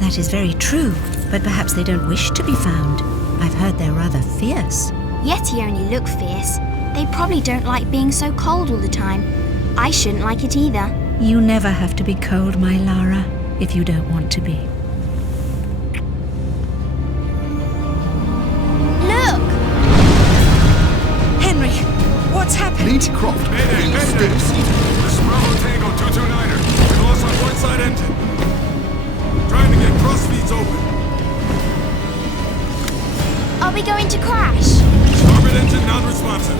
That is very true, but perhaps they don't wish to be found. I've heard they're rather fierce. Yeti only look fierce. They probably don't like being so cold all the time. I shouldn't like it either. You never have to be cold, my Lara, if you don't want to be. Look! Henry, what's happened? Lara Croft, please stay seated. This is Bravo Tango 229er. We lost our port side engine. Trying to get cross feeds open. Are we going to crash? Starboard engine non-responsive.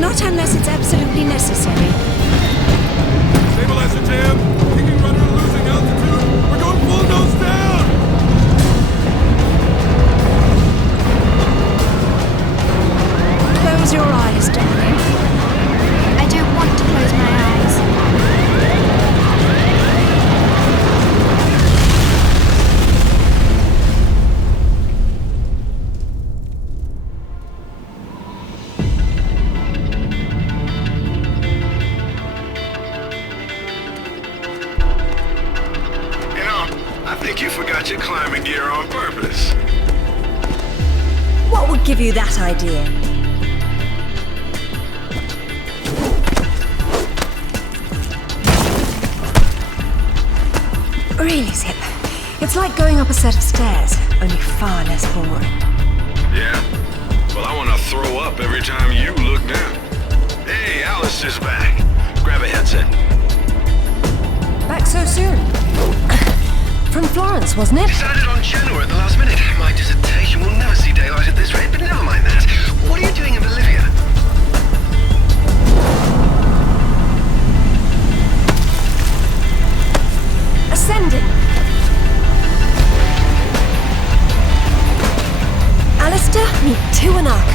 Not unless it's absolutely necessary. Stabilizer jam. Kicking rudder and losing altitude. We're going full nose down. Close your eyes, darling. I don't want to close my eyes. I think you forgot your climbing gear on purpose. What would give you that idea? Really, Zip. It's like going up a set of stairs, only far less boring. Yeah? Well, I want to throw up every time you look down. Hey, Alice is back. Grab a headset. Back so soon? From Florence, wasn't it? Decided on Genoa at the last minute. My dissertation will never see daylight at this rate, but never mind that. What are you doing in Bolivia? Ascending. Alistair, meet Tuanak.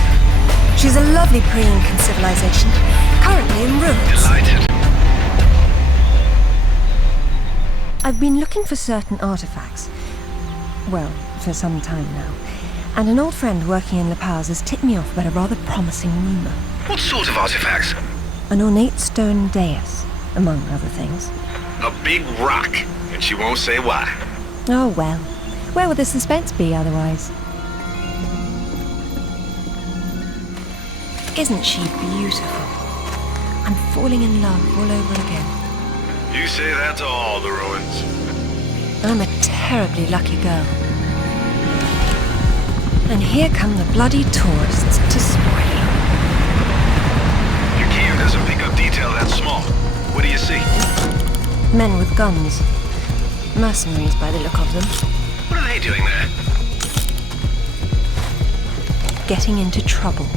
She's a lovely pre-Incan civilization, currently in ruins. Delighted. I've been looking for certain artifacts. Well, for some time now. And an old friend working in La Paz has tipped me off about a rather promising rumor. What sort of artifacts? An ornate stone dais, among other things. A big rock, and she won't say why. Oh well, where would the suspense be otherwise? Isn't she beautiful? I'm falling in love all over again. You say that to all the ruins. I'm a terribly lucky girl. And here come the bloody tourists to spoil it. Your gear doesn't pick up detail that small. What do you see? Men with guns. Mercenaries by the look of them. What are they doing there? Getting into trouble.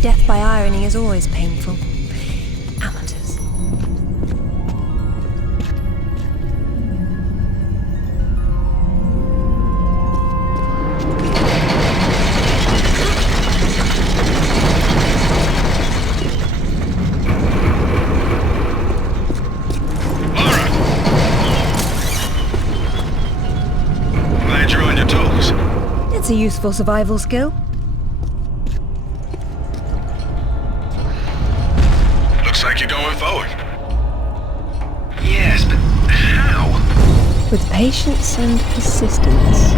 Death by irony is always painful. Amateurs. Lara! Glad you're on your toes. It's a useful survival skill. Looks like you're going forward. Yes, but how? With patience and persistence.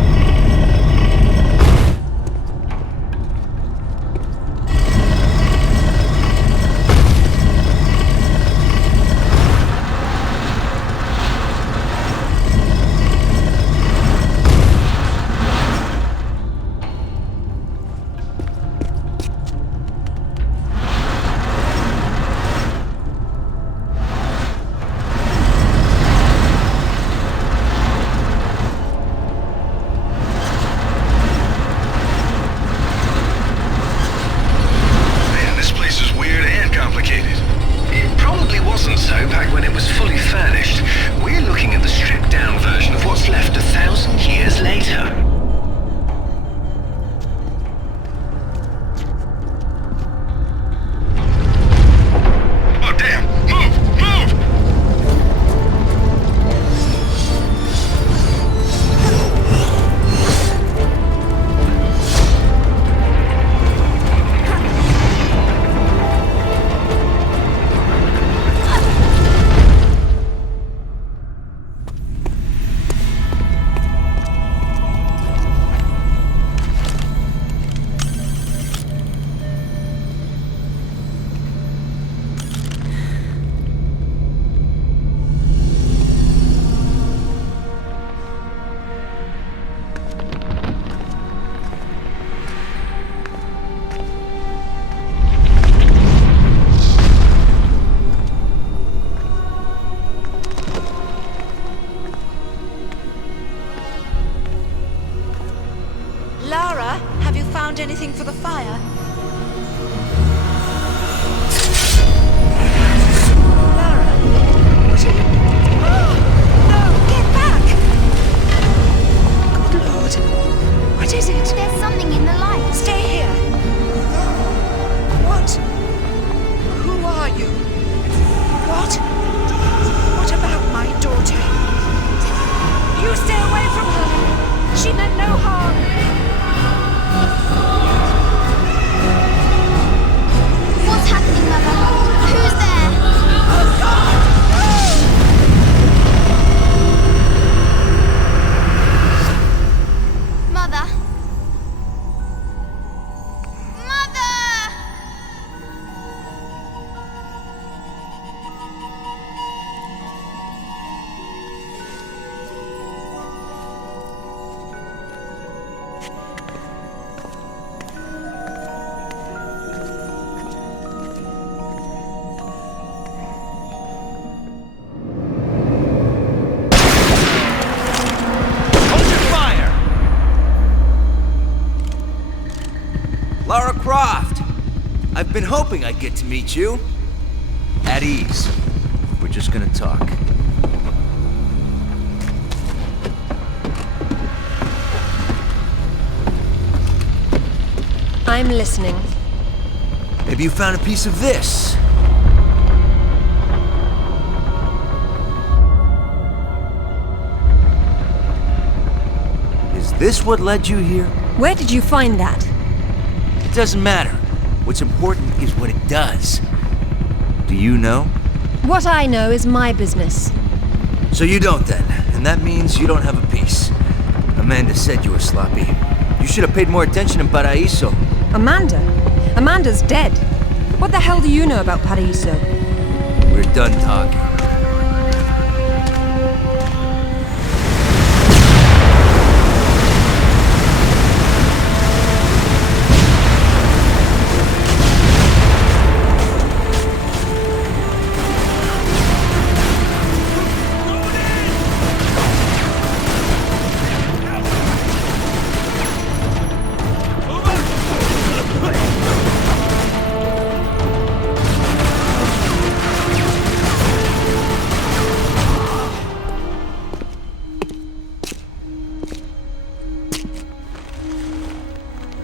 found anything for the fire? Lara? What are you... Oh! No! Get back! Good Lord. What is it? There's something in the light. Stay here. What? Who are you? What? What about my daughter? You stay away from her. She meant no harm. What's happening, Mother? Who's there? Oh, God! Mother? Mother! Lara Croft! I've been hoping I'd get to meet you. At ease. We're just gonna talk. I'm listening. Maybe you found a piece of this. Is this what led you here? Where did you find that? It doesn't matter. What's important is what it does. Do you know? What I know is my business. So you don't then, and that means you don't have a piece. Amanda said you were sloppy. You should have paid more attention in Paraíso. Amanda? Amanda's dead. What the hell do you know about Paraíso? We're done talking.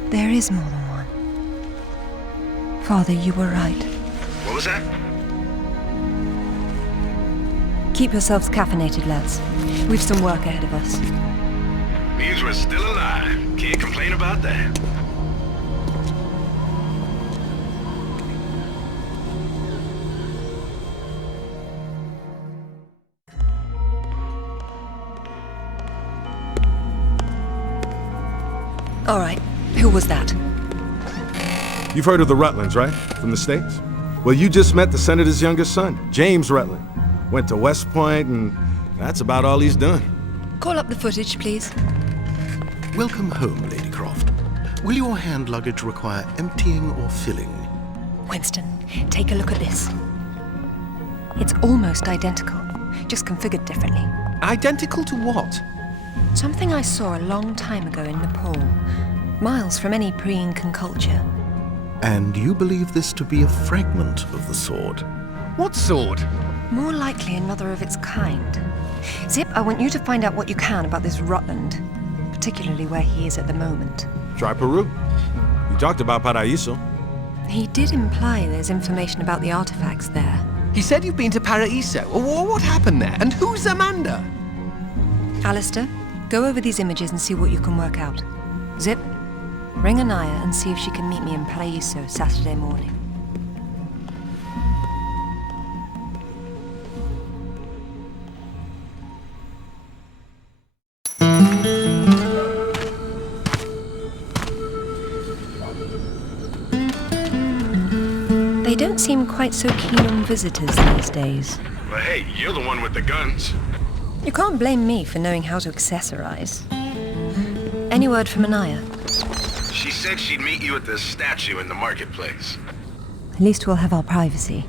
There is more than one. Father, you were right. What was that? Keep yourselves caffeinated, lads. We've some work ahead of us. Means we're still alive. Can't complain about that. All right, who was that? You've heard of the Rutlands, right? From the States? Well, you just met the senator's youngest son, James Rutland. Went to West Point, and that's about all he's done. Call up the footage, please. Welcome home, Lady Croft. Will your hand luggage require emptying or filling? Winston, take a look at this. It's almost identical, just configured differently. Identical to what? Something I saw a long time ago in Nepal, miles from any pre-Incan culture. And you believe this to be a fragment of the sword? What sword? More likely another of its kind. Zip, I want you to find out what you can about this Rutland, particularly where he is at the moment. Try Peru. You talked about Paraíso. He did imply there's information about the artifacts there. He said you've been to Paraíso. What happened there? And who's Amanda? Alistair, go over these images and see what you can work out. Zip, ring Anaya and see if she can meet me in Paraíso Saturday morning. They don't seem quite so keen on visitors these days. Well, hey, you're the one with the guns. You can't blame me for knowing how to accessorize. Any word from Anaya? She said she'd meet you at the statue in the marketplace. At least we'll have our privacy.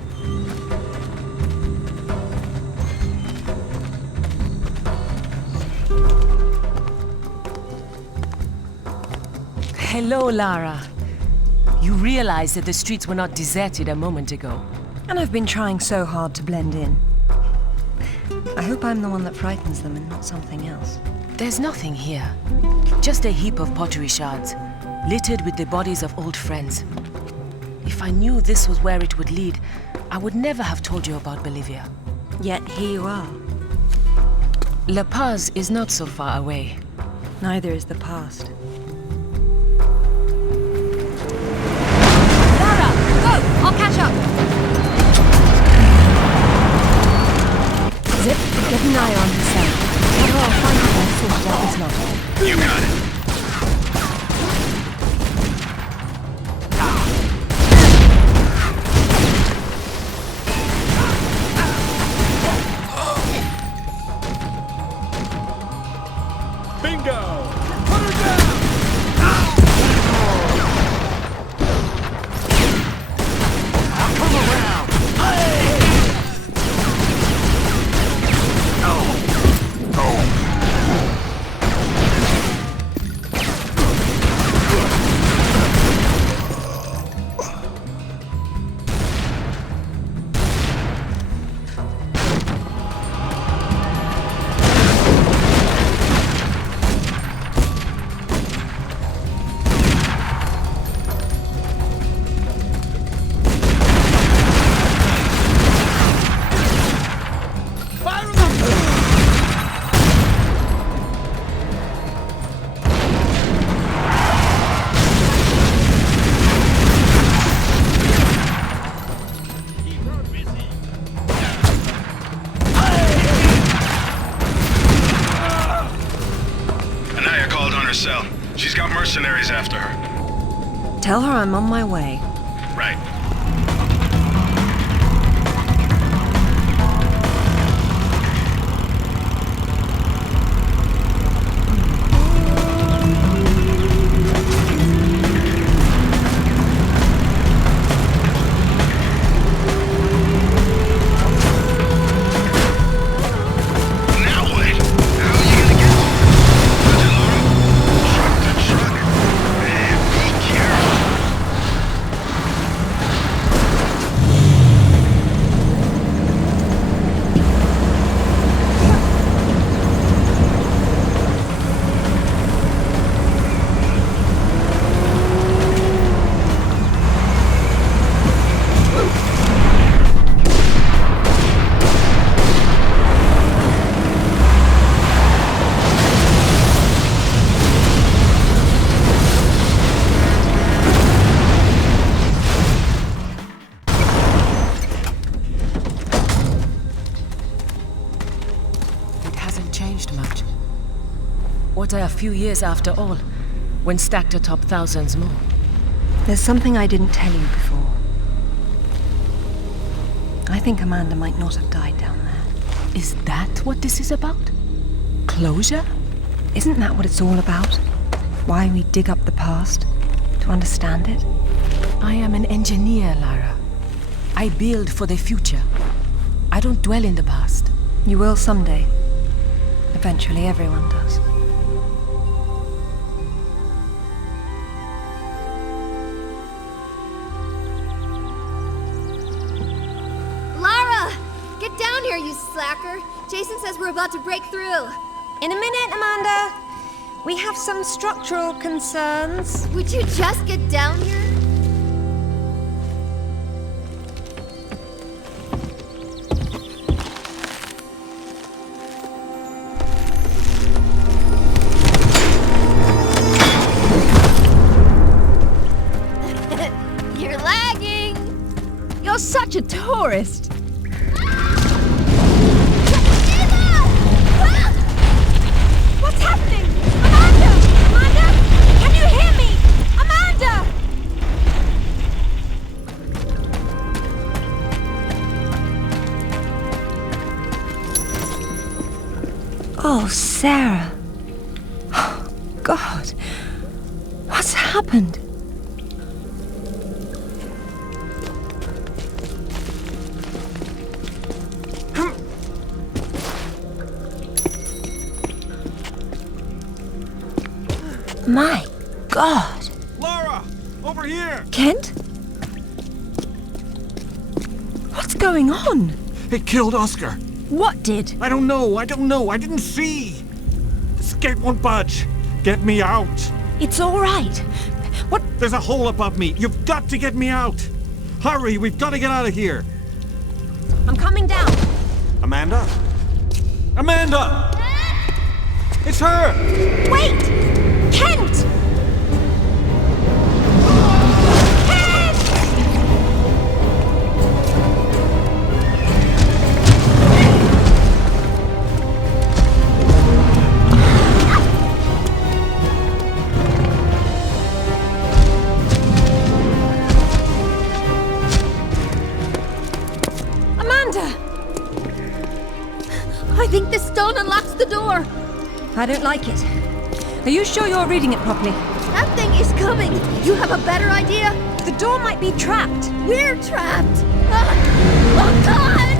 Hello, Lara. You realize that the streets were not deserted a moment ago. And I've been trying so hard to blend in. I hope I'm the one that frightens them and not something else. There's nothing here. Just a heap of pottery shards, littered with the bodies of old friends. If I knew this was where it would lead, I would never have told you about Bolivia. Yet here you are. La Paz is not so far away. Neither is the past. Lara, go! I'll catch up. Zip, get an eye on herself. Tell her I'll find her and sort out this lot. You got it. She's got mercenaries after her. Tell her I'm on my way. Right. What are a few years after all, when stacked atop thousands more? There's something I didn't tell you before. I think Amanda might not have died down there. Is that what this is about? Closure? Isn't that what it's all about? Why we dig up the past? To understand it? I am an engineer, Lara. I build for the future. I don't dwell in the past. You will someday. Eventually, everyone does. You slacker. Jason says we're about to break through. In a minute, Amanda. We have some structural concerns. Would you just get down here? You're lagging. You're such a tourist. What's happening? Amanda! Amanda! Can you hear me? Amanda! Oh, Sarah. Oh, God. What's happened? My God. Over here! Kent? What's going on? It killed Oscar. What did? I don't know. I didn't see. This gate won't budge. Get me out. It's all right. What? There's a hole above me. You've got to get me out. Hurry, we've got to get out of here. I'm coming down. Amanda? Amanda! It's her! Wait! Kent! I think this stone unlocks the door. I don't like it. Are you sure you're reading it properly? That thing is coming. You have a better idea? The door might be trapped. We're trapped. Oh, God!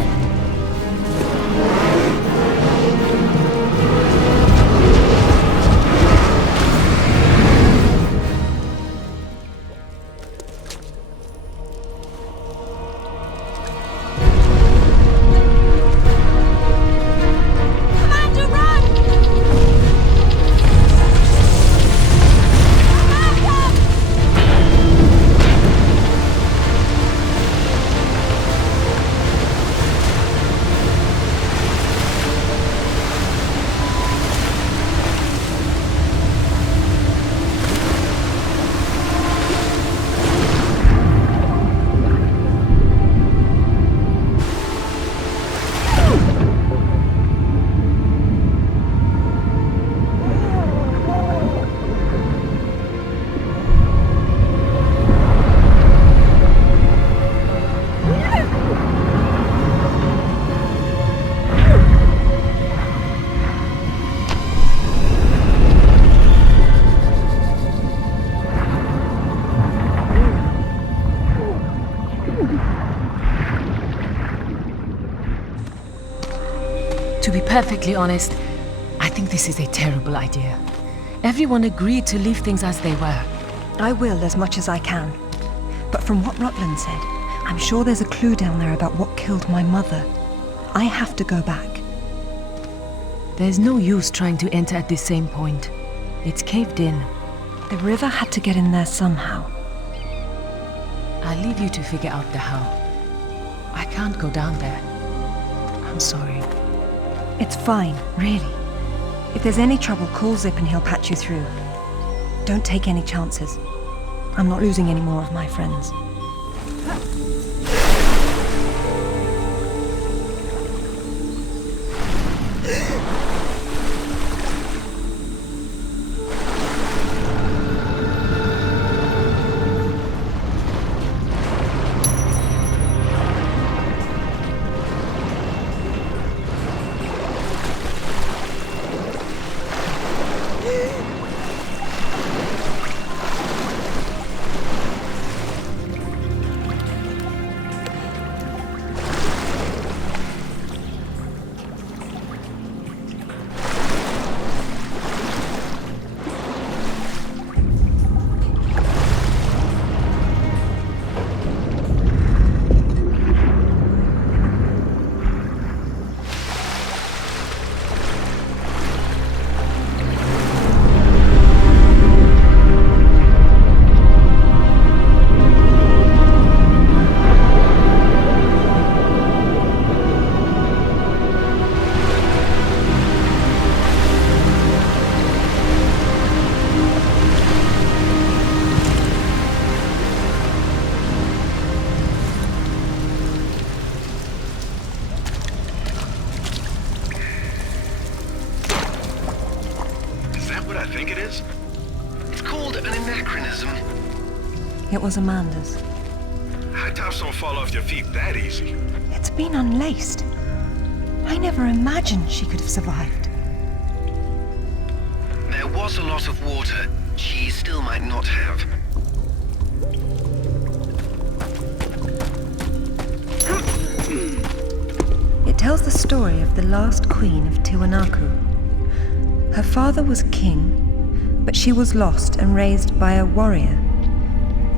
To be perfectly honest, I think this is a terrible idea. Everyone agreed to leave things as they were. I will as much as I can. But from what Rutland said, I'm sure there's a clue down there about what killed my mother. I have to go back. There's no use trying to enter at the same point. It's caved in. The river had to get in there somehow. I'll leave you to figure out the how. I can't go down there. I'm sorry. It's fine, really. If there's any trouble, call Zip and he'll patch you through. Don't take any chances. I'm not losing any more of my friends. It was Amanda's. High tops don't fall off your feet that easy. It's been unlaced. I never imagined she could have survived. There was a lot of water. She still might not have. It tells the story of the last queen of Tiwanaku. Her father was king, but she was lost and raised by a warrior.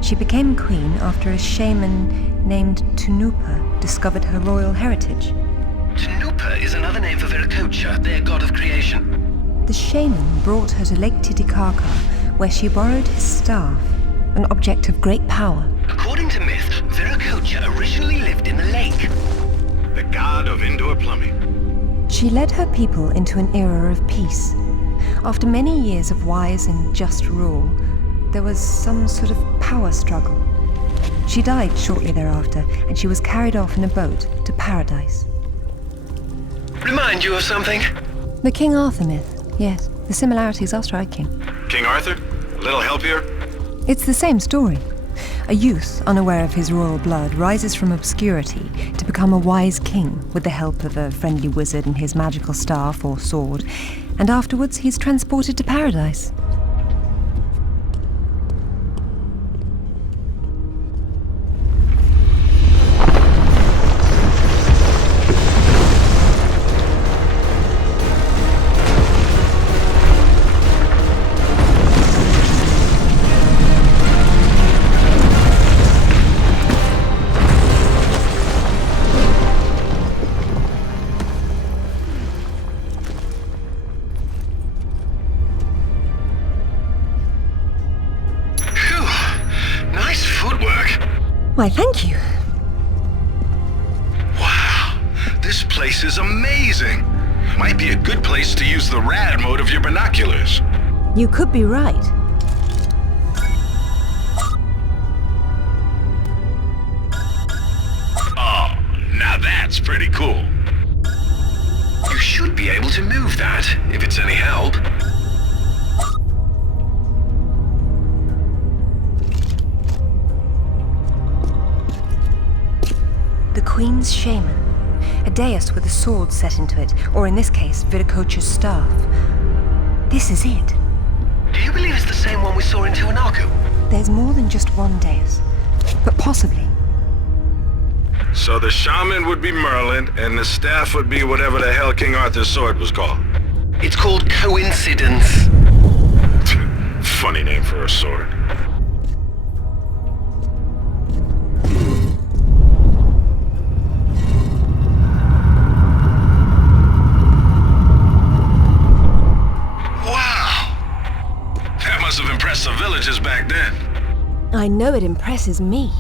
She became queen after a shaman named Tunupa discovered her royal heritage. Tunupa is another name for Viracocha, their god of creation. The shaman brought her to Lake Titicaca, where she borrowed his staff, an object of great power. According to myth, Viracocha originally lived in the lake. The god of indoor plumbing. She led her people into an era of peace. After many years of wise and just rule, there was some sort of power struggle. She died shortly thereafter, and she was carried off in a boat to paradise. Remind you of something? The King Arthur myth, yes. The similarities are striking. King Arthur? A little help here? It's the same story. A youth, unaware of his royal blood, rises from obscurity to become a wise king with the help of a friendly wizard and his magical staff or sword, and afterwards he's transported to paradise. Why, thank you. Wow, this place is amazing. Might be a good place to use the rad mode of your binoculars. You could be right. Oh, now that's pretty cool. You should be able to move that, if it's any help. The Queen's shaman. A dais with a sword set into it, or in this case, Viracocha's staff. This is it. Do you believe it's the same one we saw in Tiwanaku? There's more than just one dais, but possibly. So the shaman would be Merlin, and the staff would be whatever the hell King Arthur's sword was called. It's called coincidence. Funny name for a sword. Must have impressed the villagers back then. I know it impresses me.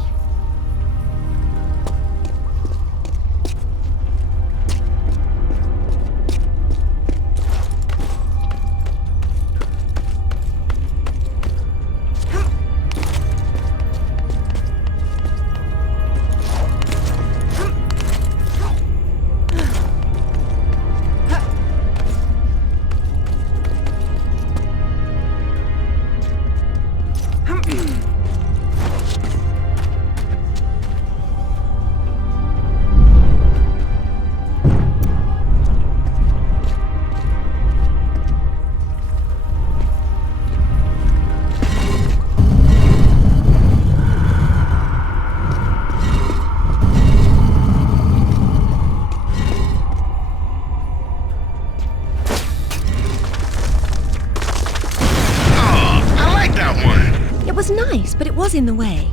Nice, but it was in the way.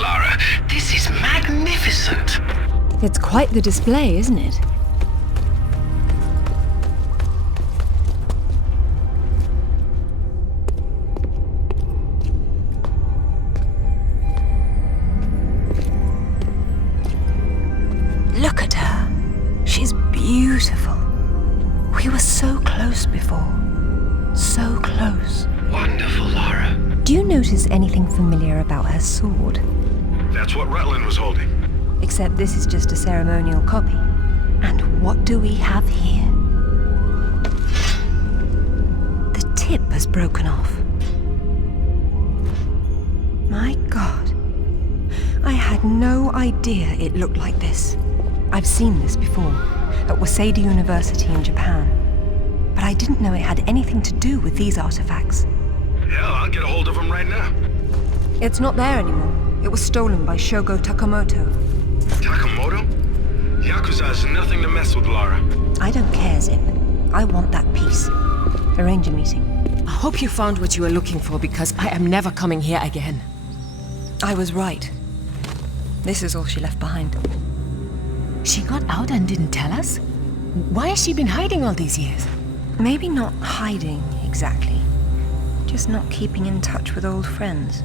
Lara. This is magnificent. It's quite the display, isn't it? Look at her. She's beautiful. We were so close before. So close. Wonderful, Lara. Do you notice anything familiar about her sword? That's what Rutland was holding. Except this is just a ceremonial copy. And what do we have here? The tip has broken off. My God. I had no idea it looked like this. I've seen this before, at Waseda University in Japan. But I didn't know it had anything to do with these artifacts. Hell, I'll get a hold of him right now. It's not there anymore. It was stolen by Shogo Takamoto. Takamoto? Yakuza's nothing to mess with, Lara. I don't care, Zip. I want that piece. Arrange a meeting. I hope you found what you were looking for, because I am never coming here again. I was right. This is all she left behind. She got out and didn't tell us? Why has she been hiding all these years? Maybe not hiding, exactly. Just not keeping in touch with old friends.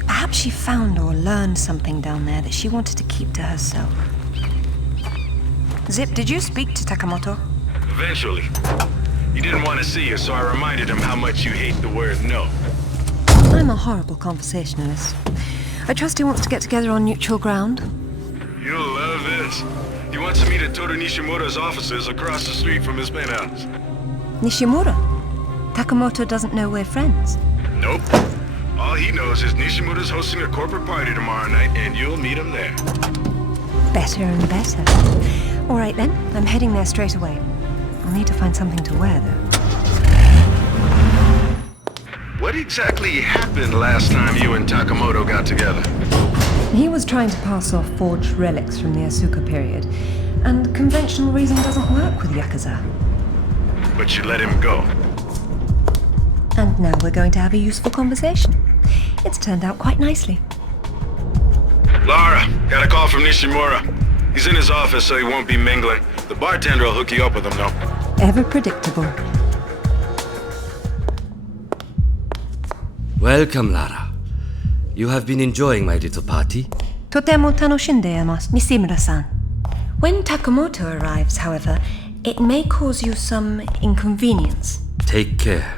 Perhaps she found or learned something down there that she wanted to keep to herself. Zip, did you speak to Takamoto? Eventually. He didn't want to see you, so I reminded him how much you hate the word no. I'm a horrible conversationalist. I trust he wants to get together on neutral ground. You'll love this. He wants to meet at Toru Nishimura's offices across the street from his penthouse. Nishimura? Takamoto doesn't know we're friends. Nope. All he knows is Nishimura's hosting a corporate party tomorrow night, and you'll meet him there. Better and better. All right then, I'm heading there straight away. I'll need to find something to wear, though. What exactly happened last time you and Takamoto got together? He was trying to pass off forged relics from the Asuka period, and conventional reason doesn't work with Yakuza. But you let him go. And now we're going to have a useful conversation. It's turned out quite nicely. Lara, got a call from Nishimura. He's in his office, so he won't be mingling. The bartender will hook you up with him, though. Ever predictable. Welcome, Lara. You have been enjoying my little party? Totemo tanoshindeimasu, Nishimura-san. When Takamoto arrives, however, it may cause you some inconvenience. Take care.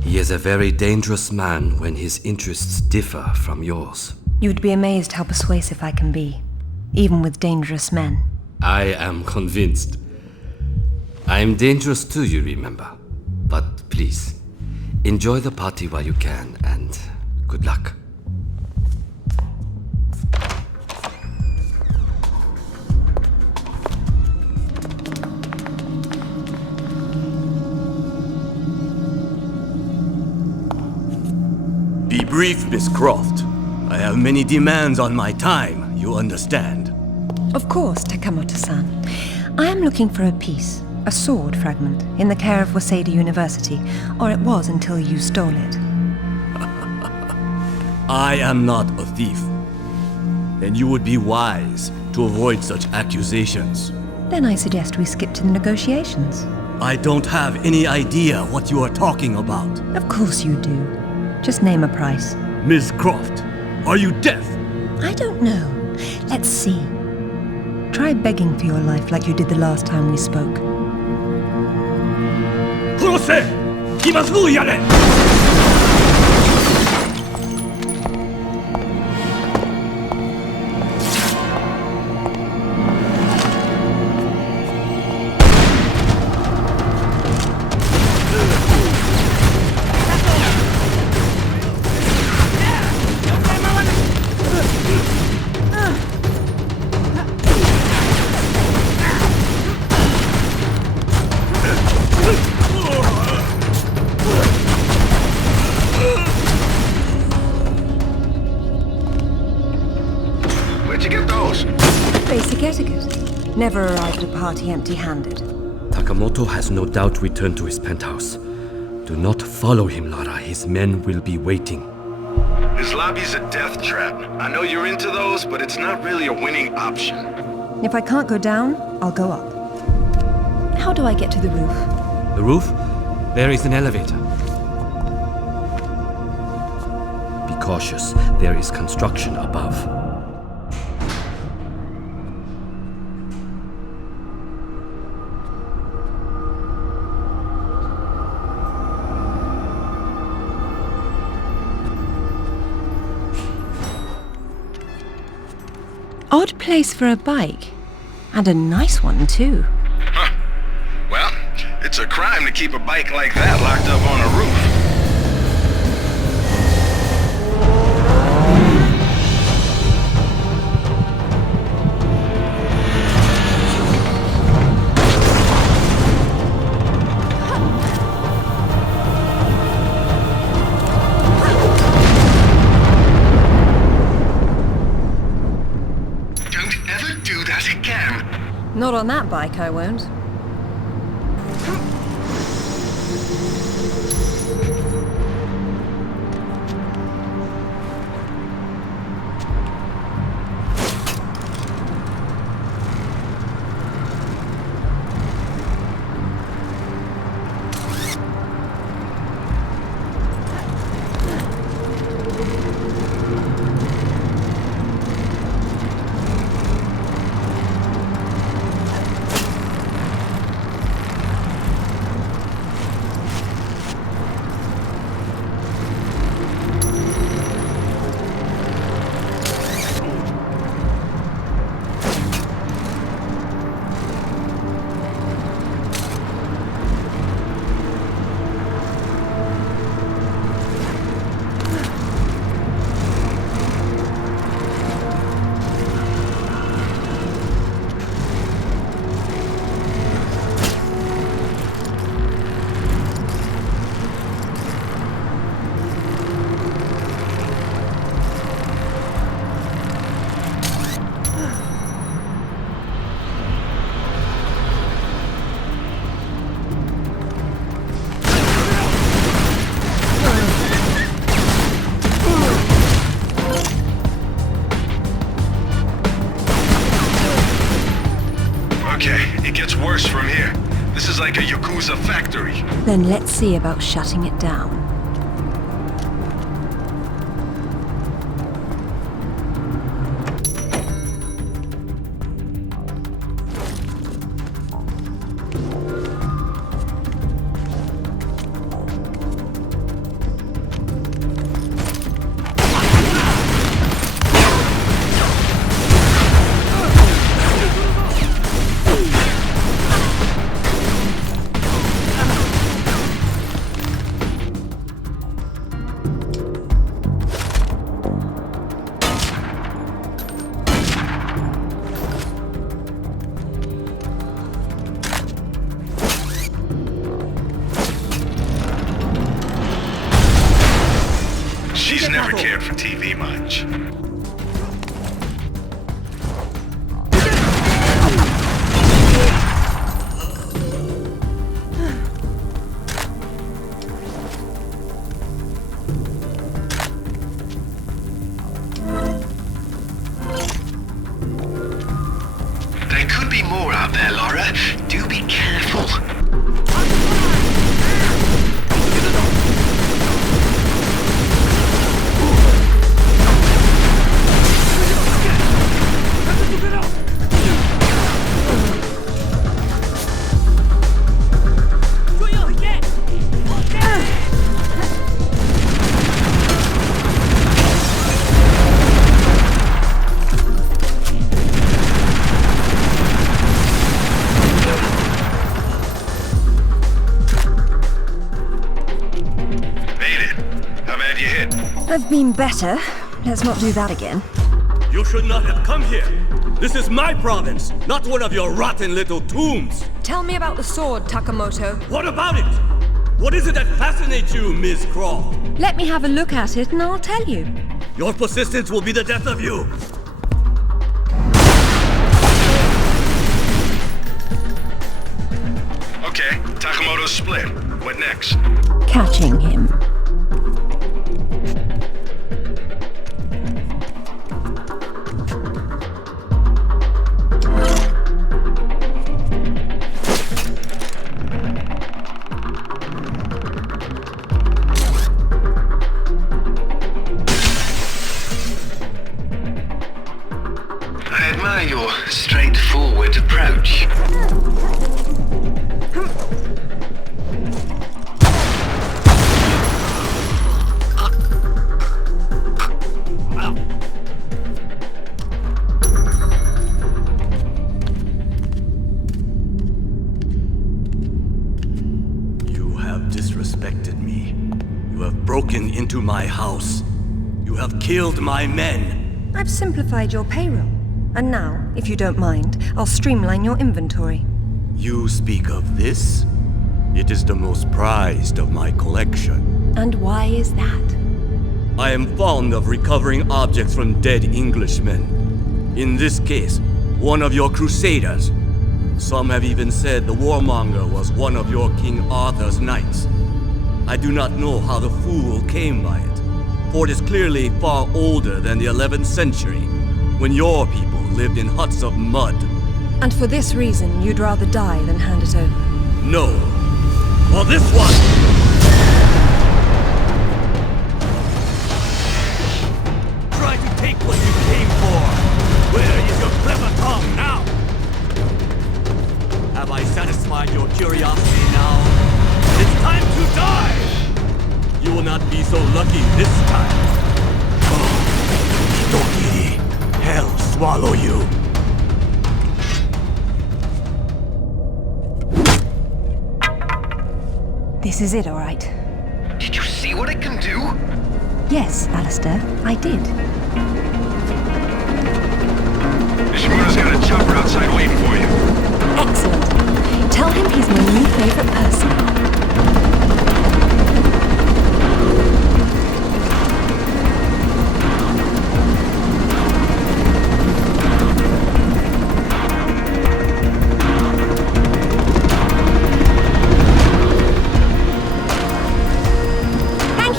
He is a very dangerous man when his interests differ from yours. You'd be amazed how persuasive I can be, even with dangerous men. I am convinced. I am dangerous too, you remember. But please, enjoy the party while you can, and good luck. Be brief, Miss Croft. I have many demands on my time, you understand. Of course, Takamoto-san. I am looking for a piece, a sword fragment, in the care of Waseda University, or it was until you stole it. I am not a thief, and you would be wise to avoid such accusations. Then I suggest we skip to the negotiations. I don't have any idea what you are talking about. Of course you do. Just name a price. Miss Croft, are you deaf? I don't know. Let's see. Try begging for your life like you did the last time we spoke. 殺せ! 今すぐやれ! Never arrived at a party empty-handed. Takamoto has no doubt returned to his penthouse. Do not follow him, Lara. His men will be waiting. His lobby's a death trap. I know you're into those, but it's not really a winning option. If I can't go down, I'll go up. How do I get to the roof? The roof? There is an elevator. Be cautious. There is construction above. place for a bike. And a nice one, too. Huh. Well, it's a crime to keep a bike like that locked up on a roof. Don't ever do that again. Not on that bike, I won't. Worse from here. This is like a Yakuza factory. Then let's see about shutting it down. She's never cared for TV much. There could be more out there, Lara. Do be careful. I've been better. Let's not do that again. You should not have come here. This is my province, not one of your rotten little tombs. Tell me about the sword, Takamoto. What about it? What is it that fascinates you, Miss Croft? Let me have a look at it and I'll tell you. Your persistence will be the death of you. Okay, Takamoto's split. What next? Catching him. I admire your straightforward approach. house. You have killed my men. I've simplified your payroll. And now, if you don't mind, I'll streamline your inventory. You speak of this? It is the most prized of my collection. And why is that? I am fond of recovering objects from dead Englishmen. In this case, one of your crusaders. Some have even said the warmonger was one of your King Arthur's knights. I do not know how the fool came by it, for it is clearly far older than the 11th century, when your people lived in huts of mud. And for this reason, you'd rather die than hand it over? No. For this one! Try to take what you came for! Where is your clever tongue now? Have I satisfied your curiosity now? It's time to die! You will not be so lucky this time. Oh, Hitokiri, hell swallow you. This is it, all right. Did you see what it can do? Yes, Alistair, I did. Nishimura's got a chopper outside waiting for you. Excellent. Tell him he's my new favorite person.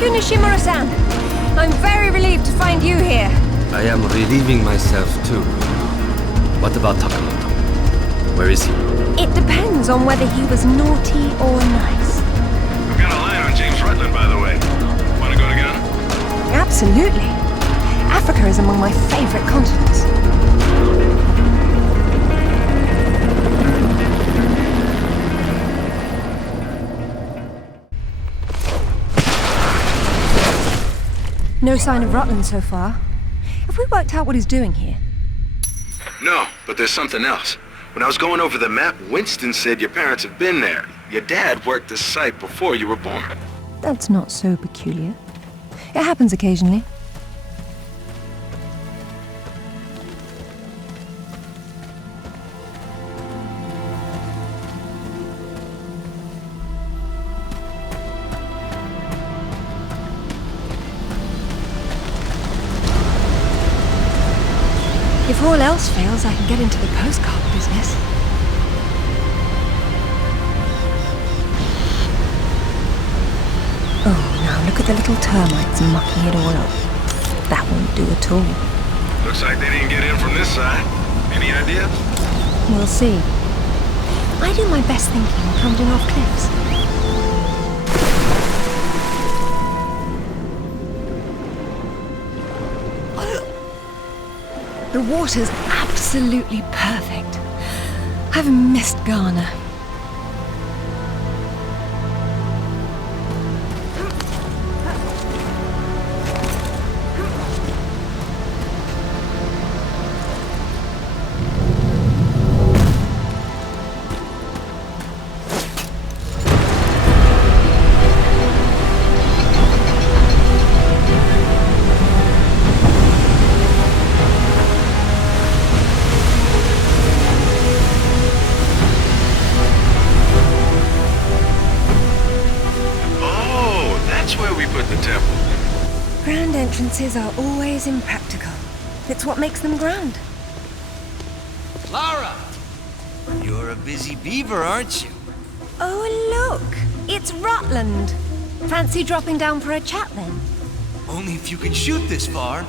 Nishimura-san, I'm very relieved to find you here. I am relieving myself too. What about Takamoto? Where is he? It depends on whether he was naughty or nice. I've got a line on James Rutland, by the way. Wanna go together? Absolutely. Africa is among my favorite continents. No sign of Rutland so far. Have we worked out what he's doing here? No, but there's something else. When I was going over the map, Winston said your parents have been there. Your dad worked the site before you were born. That's not so peculiar. It happens occasionally. If all else fails, I can get into the postcard business. Oh, now look at the little termites mucking it all up. That won't do at all. Looks like they didn't get in from this side. Any ideas? We'll see. I do my best thinking plunging off cliffs. The water's absolutely perfect. I've missed Ghana. Grand entrances are always impractical. It's what makes them grand. Lara! You're a busy beaver, aren't you? Oh, look! It's Rutland. Fancy dropping down for a chat, then? Only if you can shoot this far.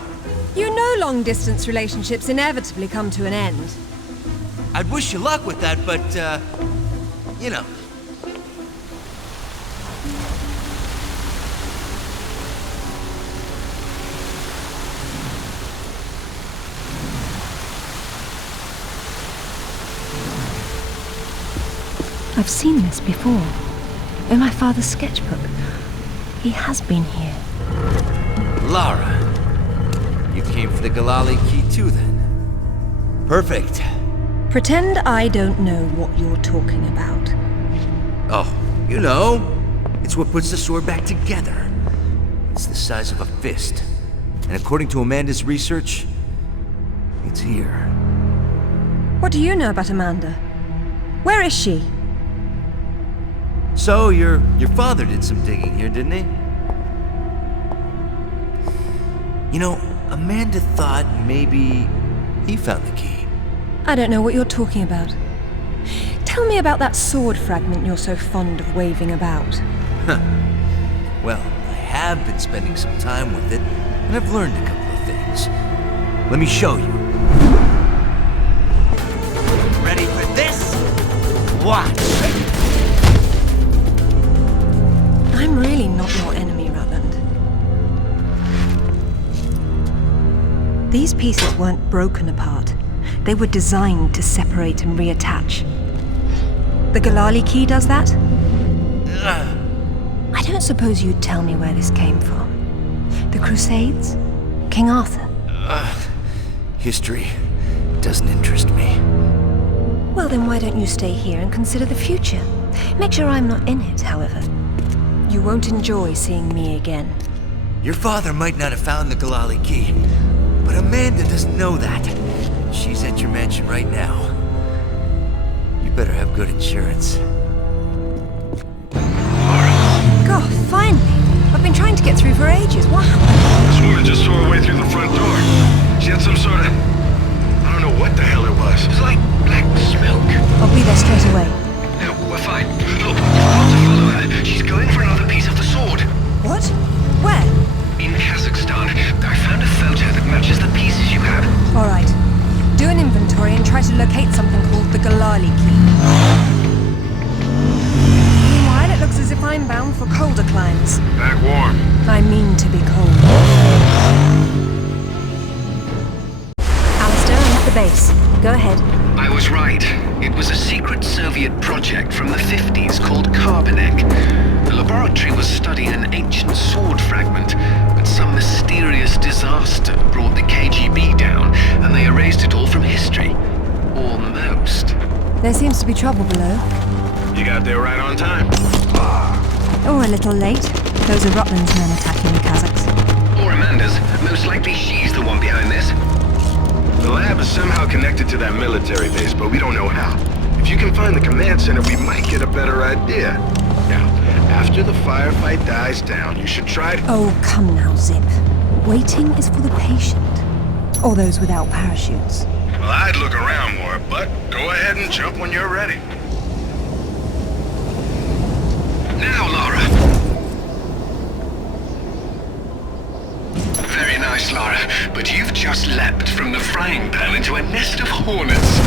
You know long-distance relationships inevitably come to an end. I'd wish you luck with that, but, you know. I've seen this before. In my father's sketchbook. He has been here. Lara, you came for the Galali key too, then? Perfect. Pretend I don't know what you're talking about. Oh, you know, it's what puts the sword back together. It's the size of a fist. And according to Amanda's research, it's here. What do you know about Amanda? Where is she? So, your father did some digging here, didn't he? You know, Amanda thought maybe he found the key. I don't know what you're talking about. Tell me about that sword fragment you're so fond of waving about. Huh. Well, I have been spending some time with it, and I've learned a couple of things. Let me show you. Ready for this? Watch! I'm really not your enemy, Rutland. These pieces weren't broken apart. They were designed to separate and reattach. The Galali key does that? I don't suppose you'd tell me where this came from. The Crusades? King Arthur? History doesn't interest me. Well, then why don't you stay here and consider the future? Make sure I'm not in it, however. You won't enjoy seeing me again. Your father might not have found the Galali key, but Amanda doesn't know that. She's at your mansion right now. You better have good insurance. God, finally! I've been trying to get through for ages. What happened? This woman just tore her way through the front door. She had some sort of... I don't know what the hell it was. It was like black smoke. I'll be there straight away. No, we're fine. Look, you've got to follow her. She's going for another piece of the sword. What? Where? In Kazakhstan. I found a photo that matches the pieces you have. All right. Do an inventory and try to locate something called the Galali key. Meanwhile, it looks as if I'm bound for colder climes. Back warm. I mean to be cold. Alistair, I'm at the base. Go ahead. I was right. It was a secret Soviet project from the 50s called Carbonek. The laboratory was studying an ancient sword fragment, but some mysterious disaster brought the KGB down, and they erased it all from history. Almost. There seems to be trouble below. You got there right on time. Or a little late. Those are Rutland's men attacking the Kazakhs. Or Amanda's. Most likely she's the one behind this. The lab is somehow connected to that military base, but we don't know how. If you can find the command center, we might get a better idea. Now, after the firefight dies down, you should try to... Oh, come now, Zip. Waiting is for the patient. Or those without parachutes. Well, I'd look around more, but go ahead and jump when you're ready. Now, Lara! Very nice, Lara, but you've just leapt from the frying pan into a nest of hornets.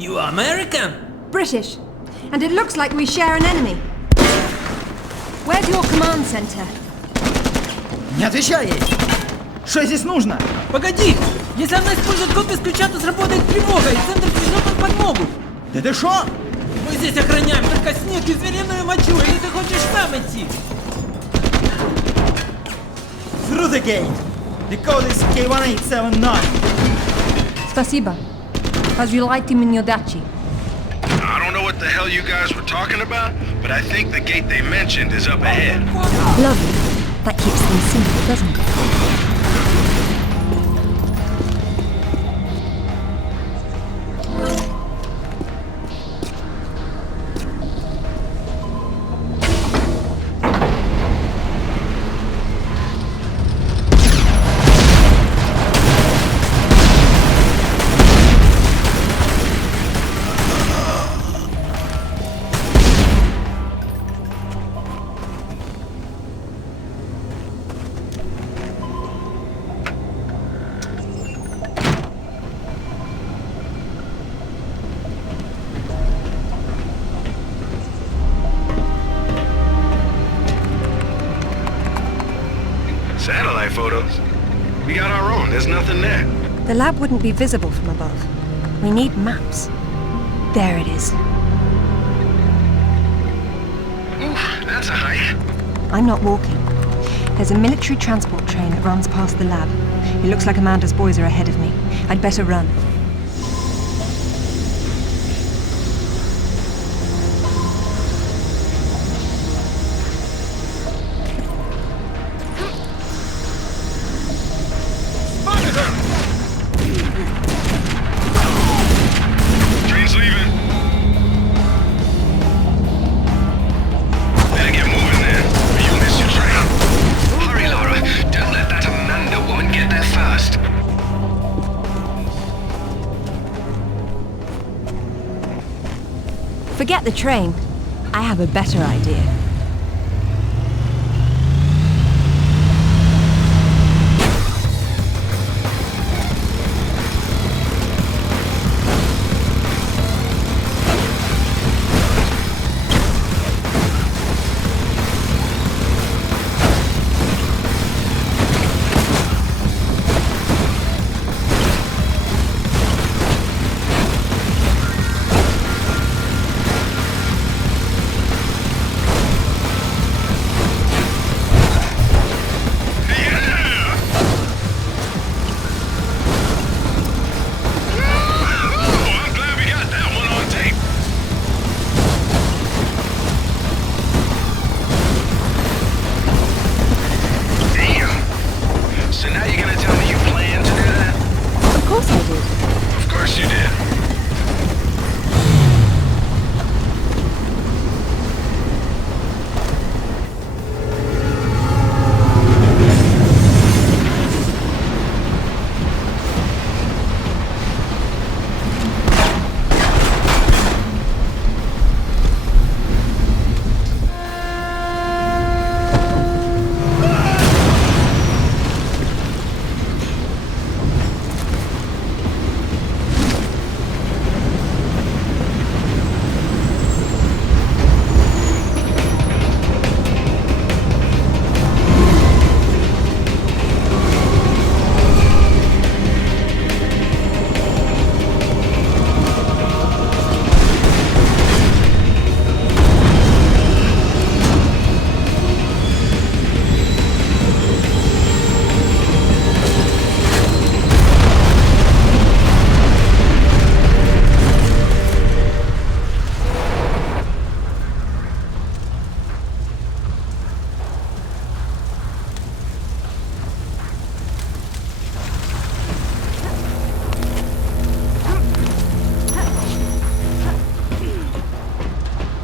You are American? British. And it looks like we share an enemy. Where's your command center? Не отвечай ей! Что здесь нужно? Погоди! Если она использует код без ключа, то сработает тревога, и центр пришлет нам подмогу! Да ты шо? Мы здесь охраняем только снег и звериную мочу, или ты хочешь сам идти? Through the gate! The code is K1879. Спасибо. Разжилайте меня дачи. I don't know what the hell you guys were talking about, but I think the gate they mentioned is up ahead. Lovely. That keeps things simple, doesn't it? spy photos? We got our own, there's nothing there. The lab wouldn't be visible from above. We need maps. There it is. Ooh, that's a hike. I'm not walking. There's a military transport train that runs past the lab. It looks like Amanda's boys are ahead of me. I'd better run. Train's leaving. Better get moving then, or you'll miss your train. Hurry, Lara. Don't let that Amanda woman get there first. Forget the train. I have a better idea.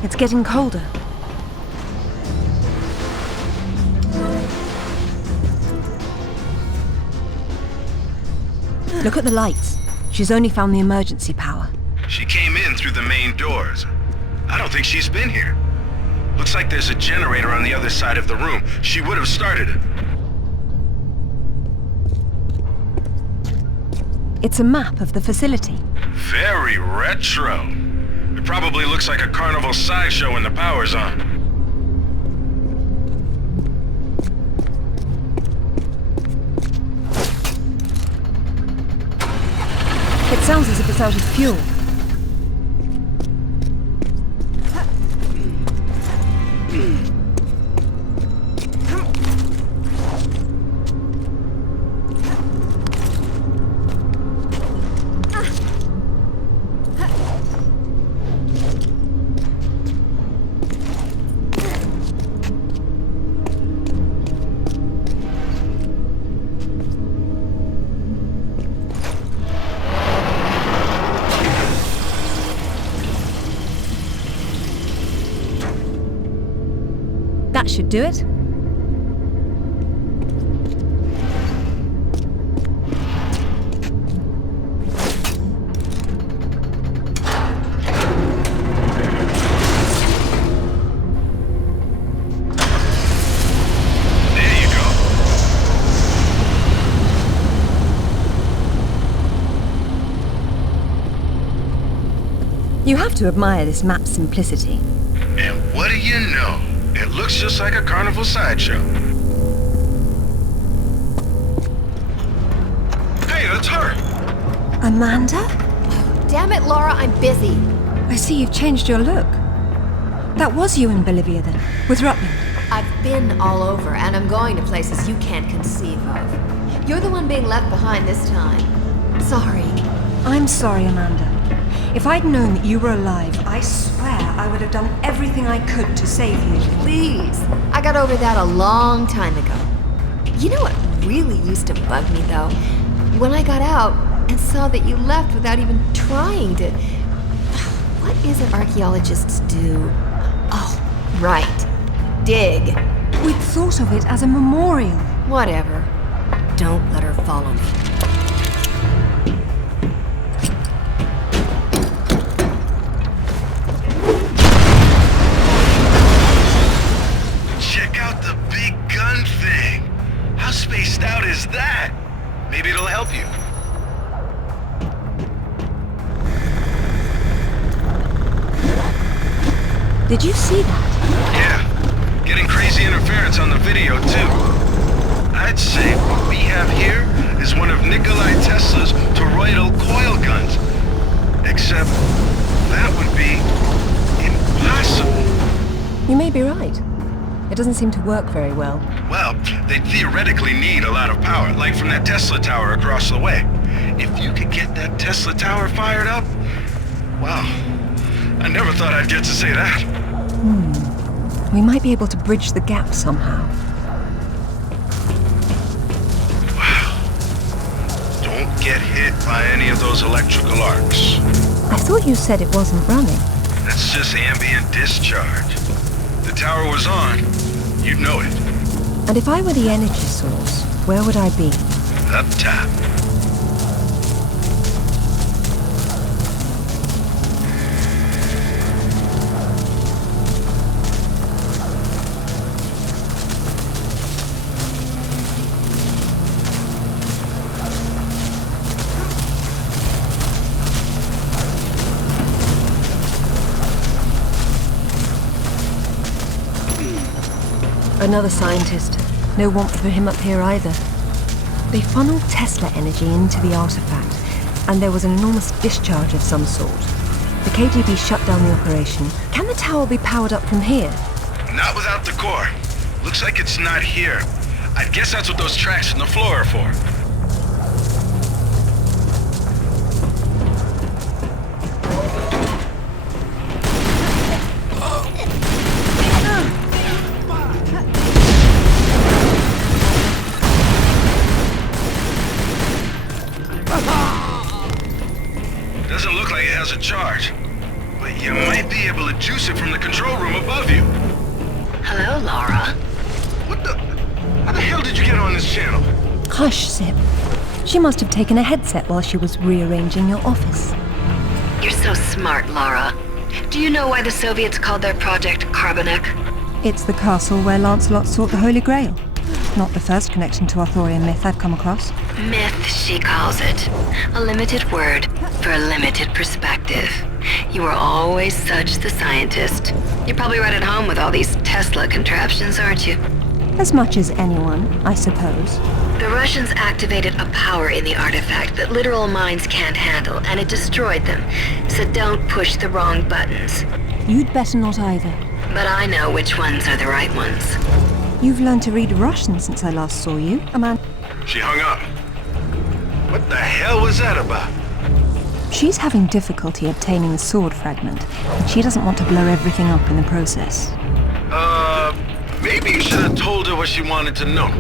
It's getting colder. Look at the lights. She's only found the emergency power. She came in through the main doors. I don't think she's been here. Looks like there's a generator on the other side of the room. She would have started it. It's a map of the facility. Very retro. It probably looks like a carnival sideshow when the power's on. It sounds as if it's out of fuel. That should do it. You have to admire this map's simplicity. And what do you know? It looks just like a carnival sideshow. Amanda? Damn it, Lara, I'm busy. I see you've changed your look. That was you in Bolivia then, with Rutland. I've been all over, and I'm going to places you can't conceive of. You're the one being left behind this time. Sorry. I'm sorry, Amanda. If I'd known that you were alive, I swear I would have done everything I could to save you. Please. I got over that a long time ago. You know what really used to bug me, though? When I got out and saw that you left without even trying to... What is it archaeologists do? Oh, right. Dig. We'd thought of it as a memorial. Whatever. Don't let her follow me. Check out the big gun thing. How spaced out is that? Maybe it'll help you. Did you see that? Yeah. Getting crazy interference on the video, too. I'd say what we have here is one of Nikolai Tesla's toroidal coil guns. Except that would be impossible. You may be right. It doesn't seem to work very well. Well, they theoretically need a lot of power, like from that Tesla tower across the way. If you could get that Tesla tower fired up, wow. I never thought I'd get to say that. We might be able to bridge the gap somehow. Wow. Don't get hit by any of those electrical arcs. I thought you said it wasn't running. That's just ambient discharge. The tower was on, you'd know it. And if I were the energy source, where would I be? Up top. Another scientist. No warmth for him up here either. They funneled Tesla energy into the artifact, and there was an enormous discharge of some sort. The KGB shut down the operation. Can the tower be powered up from here? Not without the core. Looks like it's not here. I guess that's what those tracks in the floor are for. Doesn't look like it has a charge, but you might be able to juice it from the control room above you. Hello, Lara. What the? How the hell did you get on this channel? Hush, Sip. She must have taken a headset while she was rearranging your office. You're so smart, Lara. Do you know why the Soviets called their project Carbonek? It's the castle where Lancelot sought the Holy Grail. Not the first connection to Arthurian myth I've come across. Myth, she calls it. A limited word for a limited perspective. You were always such the scientist. You're probably right at home with all these Tesla contraptions, aren't you? As much as anyone, I suppose. The Russians activated a power in the artifact that literal minds can't handle, and it destroyed them. So don't push the wrong buttons. You'd better not either. But I know which ones are the right ones. You've learned to read Russian since I last saw you, Amanda. She hung up. What the hell was that about? She's having difficulty obtaining the sword fragment, and she doesn't want to blow everything up in the process. Maybe you should have told her what she wanted to know.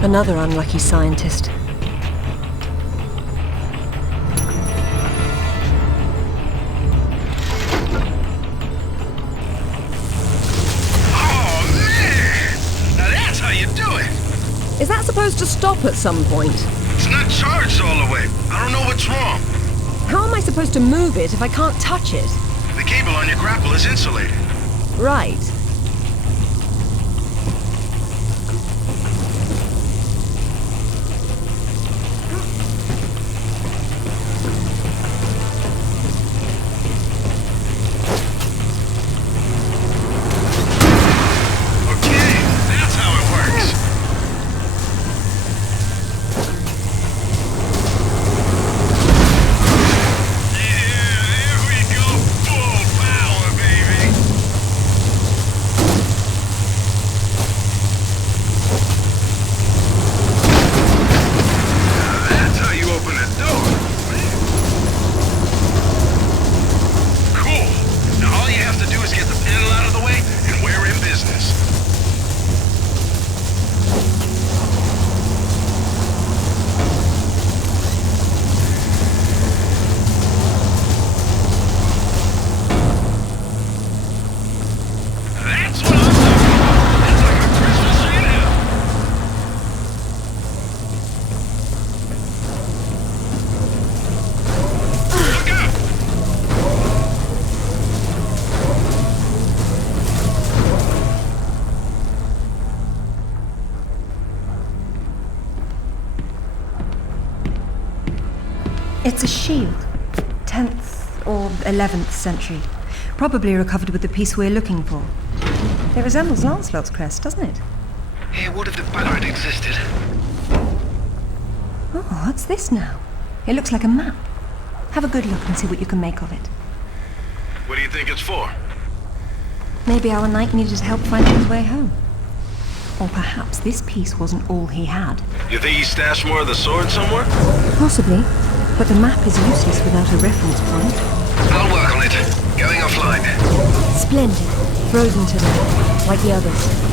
Another unlucky scientist. Oh, man! Now that's how you do it! Is that supposed to stop at some point? It's not charged all the way. I don't know what's wrong. supposed to move it if I can't touch it? The cable on your grapple is insulated. Right. It's a shield. 10th or 11th century. Probably recovered with the piece we're looking for. It resembles Lancelot's crest, doesn't it? Hey, what if the bugger had existed? Oh, what's this now? It looks like a map. Have a good look and see what you can make of it. What do you think it's for? Maybe our knight needed help finding his way home. Or perhaps this piece wasn't all he had. You think he stashed more of the sword somewhere? Possibly, but the map is useless without a reference point. I'll work on it. Going offline. Splendid. Frozen to death, like the others.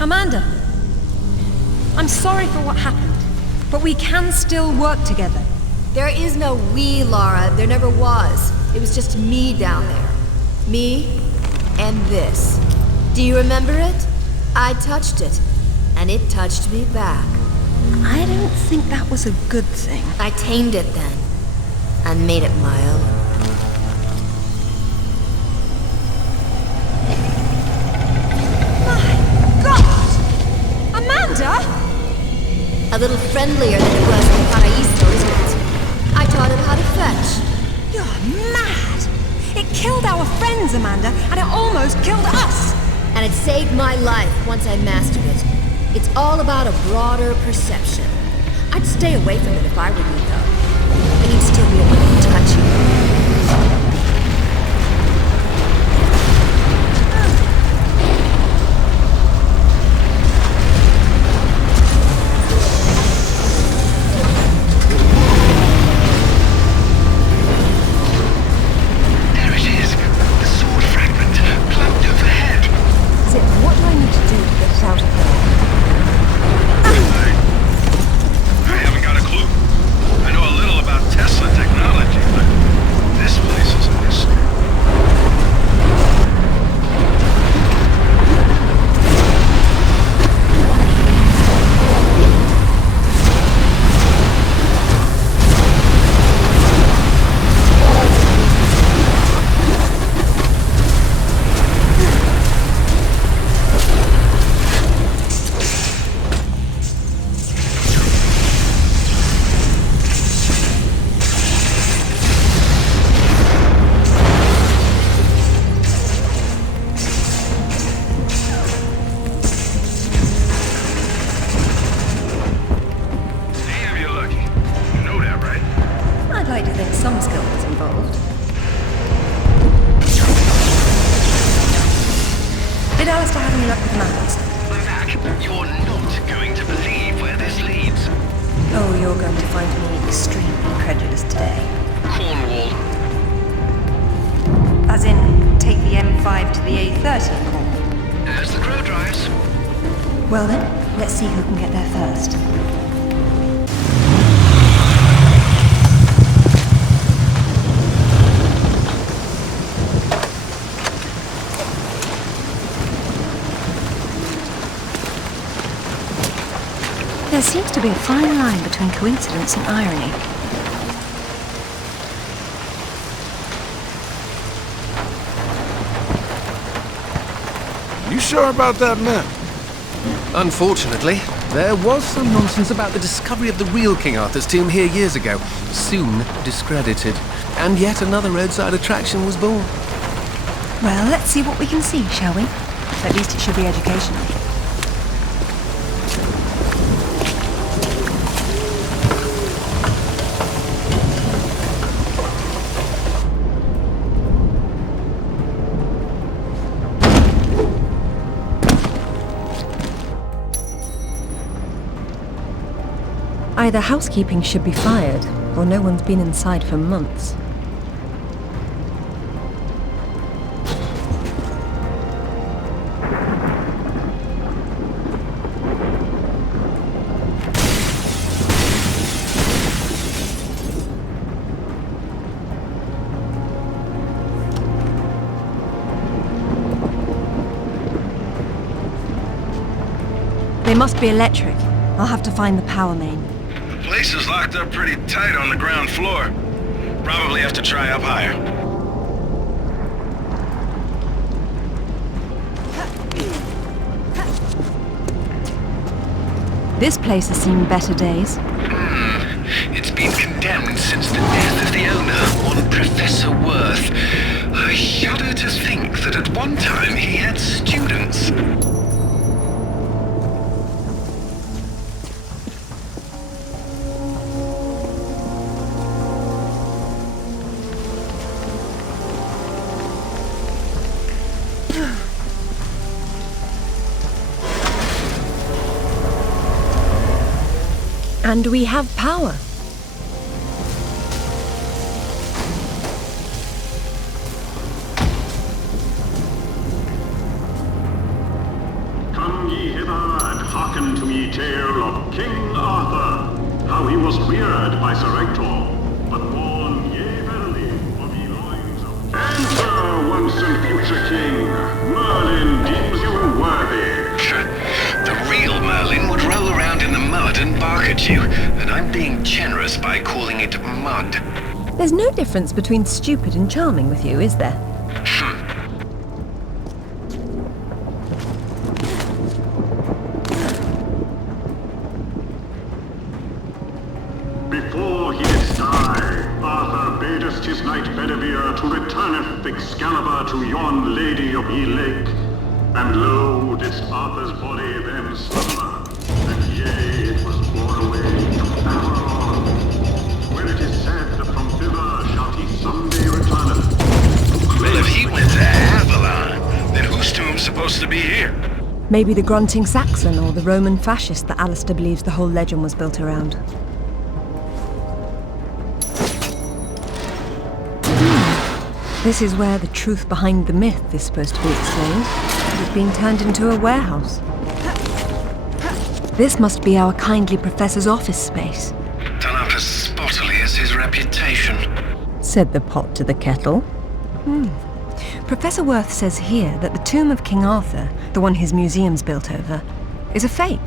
Amanda, I'm sorry for what happened, but we can still work together. There is no we, Lara. There never was. It was just me down there. Me and this. Do you remember it? I touched it, and it touched me back. I don't think that was a good thing. I tamed it then, and made it my own. A little friendlier than it was in Paraíso, isn't it? I taught him how to fetch. You're mad! It killed our friends, Amanda, and it almost killed us! And it saved my life once I mastered it. It's all about a broader perception. I'd stay away from it if I were you, though. And you'd still be able to touch you. I haven't got a clue. I know a little about Tesla technology, but luck with maps. Zach, you're not going to believe where this leads. Oh, you're going to find me extremely credulous today. Cornwall. As in, take the M5 to the A30 call. As the crow drives. Well then, let's see who can get there first. There seems to be a fine line between coincidence and irony. You sure about that map? Unfortunately, there was some nonsense about the discovery of the real King Arthur's tomb here years ago, soon discredited. And yet another roadside attraction was born. Well, let's see what we can see, shall we? At least it should be educational. Either housekeeping should be fired, or no one's been inside for months. They must be electric. I'll have to find the power main. The place is locked up pretty tight on the ground floor. Probably have to try up higher. This place has seen better days. It's been condemned since the death of the owner, one Professor Worth. I shudder to think that at one time he had students. And we have power. Come ye hither and hearken to me tale of King Arthur, how he was reared by Sir Ector, but born yea verily of ye loins of... Enter, once and future king, Merlin deems you worthy. The real Merlin would roll around in the mud and bark at you, and I'm being generous by calling it mud. There's no difference between stupid and charming with you, is there? Before he did die, Arthur badest his knight Bedivere to returneth Excalibur to yon lady of ye lake. And lo, didst Arthur's body then slumber, and yea, it was borne away to Avalon, where it is said that from thither shall he someday returneth. Well, if he went to Avalon, then whose tomb's supposed to be here? Maybe the grunting Saxon or the Roman fascist that Alistair believes the whole legend was built around. This is where the truth behind the myth is supposed to be explained. It's being turned into a warehouse. This must be our kindly professor's office space. Done up as spottily as his reputation. Said the pot to the kettle. Professor Worth says here that the tomb of King Arthur, the one his museum's built over, is a fake.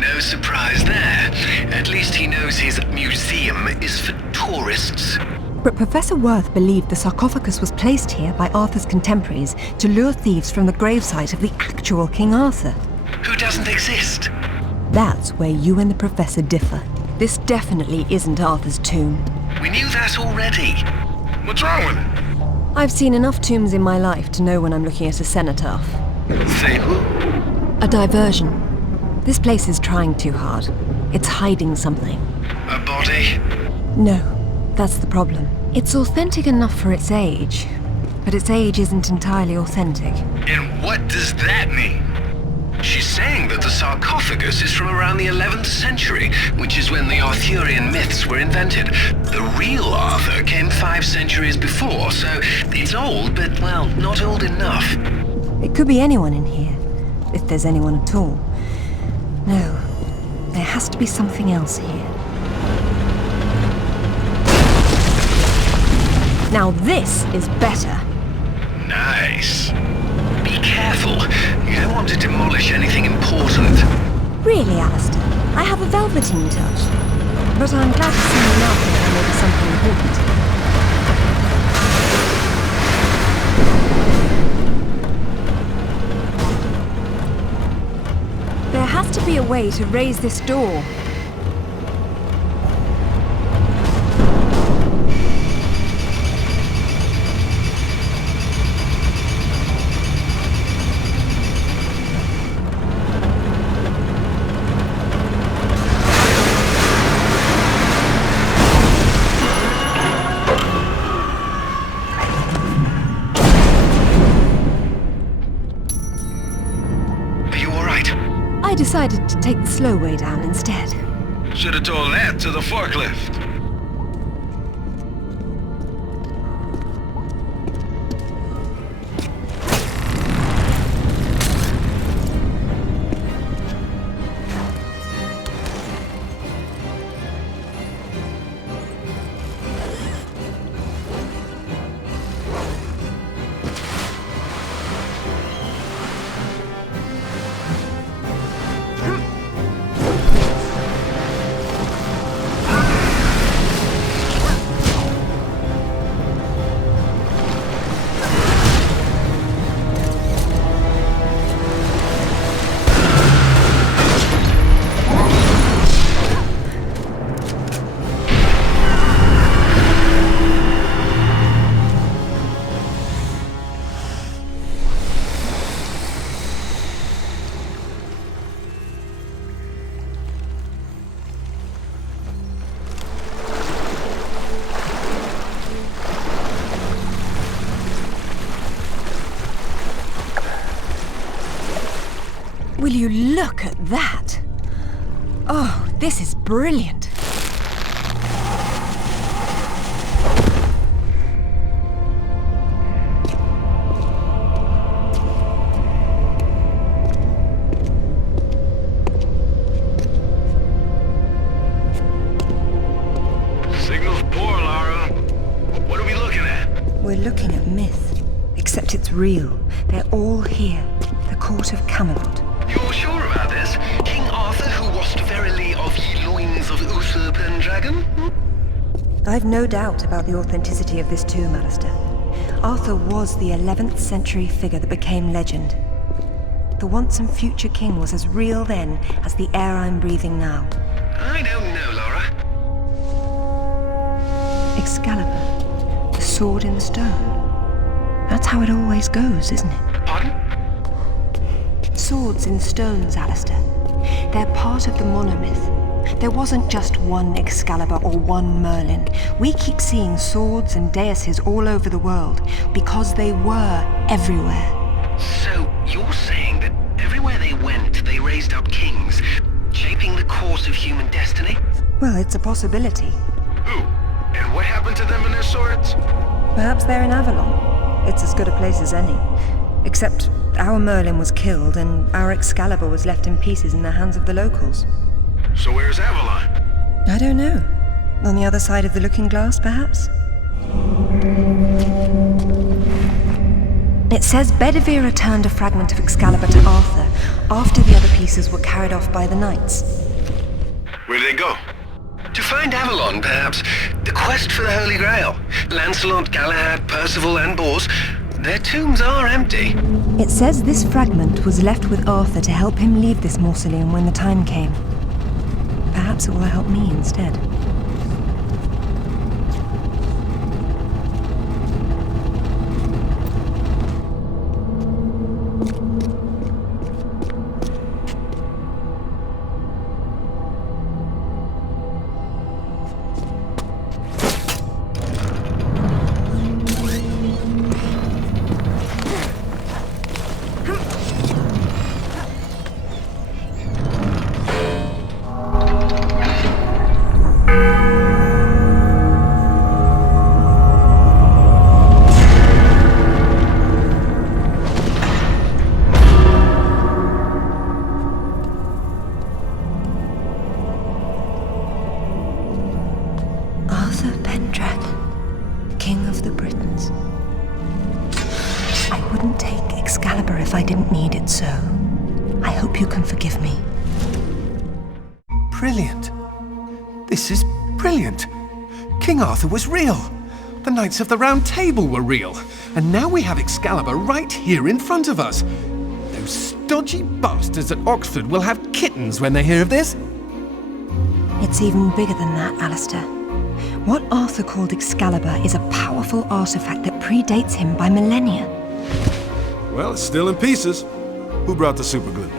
No surprise there. At least he knows his museum is for tourists. But Professor Worth believed the sarcophagus was placed here by Arthur's contemporaries to lure thieves from the gravesite of the actual King Arthur. Who doesn't exist? That's where you and the Professor differ. This definitely isn't Arthur's tomb. We knew that already. What's wrong with it? I've seen enough tombs in my life to know when I'm looking at a cenotaph. Say who? A diversion. This place is trying too hard. It's hiding something. A body? No. That's the problem. It's authentic enough for its age, but its age isn't entirely authentic. And what does that mean? She's saying that the sarcophagus is from around the 11th century, which is when the Arthurian myths were invented. The real Arthur came 5 centuries before, so it's old, but, well, not old enough. It could be anyone in here, if there's anyone at all. No, there has to be something else here. Now this is better. Nice. Be careful. You don't want to demolish anything important. Really, Alistair, I have a velveteen touch. But I'm glad to see you now think I may be something important. There has to be a way to raise this door. I decided to take the slow way down instead. Should have told that to the forklift. Will you look at that? Oh, this is brilliant. Signal's poor, Lara. What are we looking at? We're looking at myth, except it's real. They're all here. The court of Camelot. You're sure about this? King Arthur, who wast verily of ye loins of Uther Pendragon? I've no doubt about the authenticity of this tomb, Alistair. Arthur was the 11th century figure that became legend. The once and future king was as real then as the air I'm breathing now. I don't know, Lara. Excalibur, the sword in the stone. That's how it always goes, isn't it? Pardon? Swords in stones, Alistair. They're part of the monomyth. There wasn't just one Excalibur or one Merlin. We keep seeing swords and daises all over the world because they were everywhere. So, you're saying that everywhere they went, they raised up kings, shaping the course of human destiny? Well, it's a possibility. Who? And what happened to them and their swords? Perhaps they're in Avalon. It's as good a place as any. Except our Merlin was killed and our Excalibur was left in pieces in the hands of the locals. So where's Avalon? I don't know. On the other side of the looking glass, perhaps? It says Bedivere returned a fragment of Excalibur to Arthur after the other pieces were carried off by the knights. Where'd they go? To find Avalon, perhaps. The quest for the Holy Grail. Lancelot, Galahad, Percival, and Bors. Their tombs are empty. It says this fragment was left with Arthur to help him leave this mausoleum when the time came. Perhaps it will help me instead. if I didn't need it so. I hope you can forgive me. Brilliant. This is brilliant. King Arthur was real. The Knights of the Round Table were real. And now we have Excalibur right here in front of us. Those stodgy bastards at Oxford will have kittens when they hear of this. It's even bigger than that, Alistair. What Arthur called Excalibur is a powerful artifact that predates him by millennia. Well, it's still in pieces. Who brought the superglue?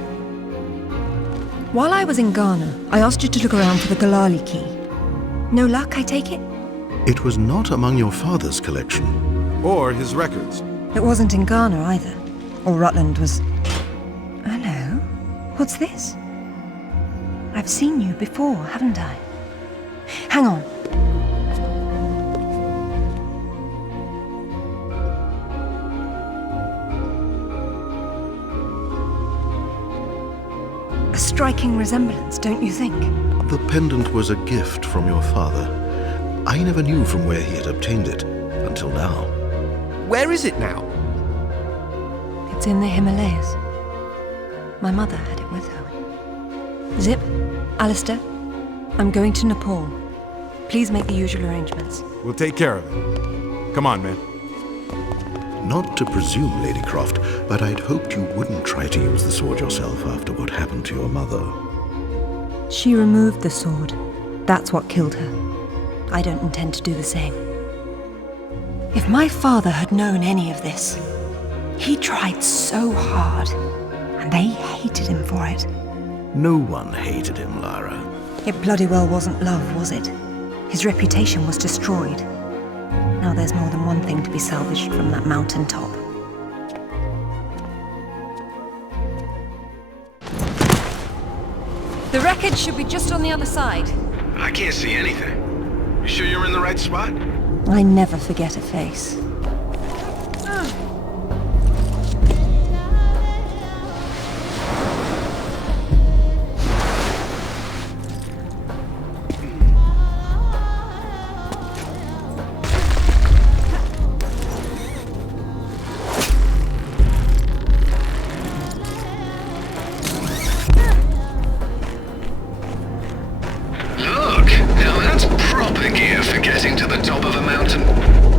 While I was in Ghana, I asked you to look around for the Galali key. No luck, I take it? It was not among your father's collection. Or his records. It wasn't in Ghana either. Or Rutland was... Hello? What's this? I've seen you before, haven't I? Hang on. A striking resemblance, don't you think? The pendant was a gift from your father. I never knew from where he had obtained it, until now. Where is it now? It's in the Himalayas. My mother had it with her. Zip, Alistair, I'm going to Nepal. Please make the usual arrangements. We'll take care of it. Come on, man. Not to presume, Lady Croft, but I'd hoped you wouldn't try to use the sword yourself after what happened to your mother. She removed the sword. That's what killed her. I don't intend to do the same. If my father had known any of this, he tried so hard, and they hated him for it. No one hated him, Lara. It bloody well wasn't love, was it? His reputation was destroyed. Now there's more than one thing to be salvaged from that mountaintop. The wreckage should be just on the other side. I can't see anything. You sure you're in the right spot? I never forget a face.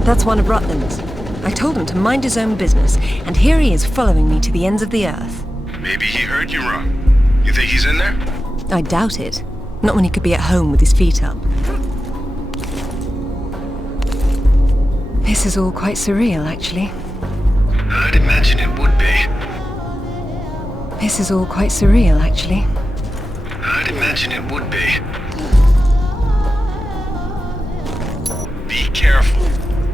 That's one of Rutland's. I told him to mind his own business, and here he is following me to the ends of the earth. Maybe he heard you wrong. You think he's in there? I doubt it. Not when he could be at home with his feet up. This is all quite surreal, actually. I'd imagine it would be. This is all quite surreal, actually. I'd imagine it would be. Be careful.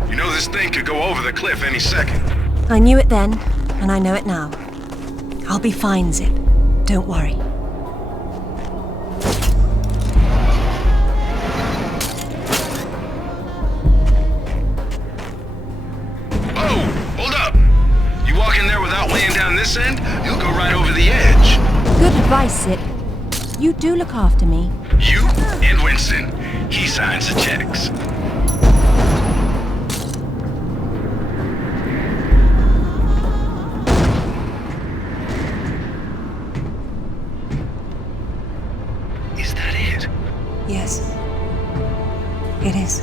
You know this thing could go over the cliff any second. I knew it then, and I know it now. I'll be fine, Zip. Don't worry. Oh, hold up! You walk in there without laying down this end, you'll go right over the edge. Good advice, Zip. You do look after me. You and Winston. He signs the checks. Yes, it is.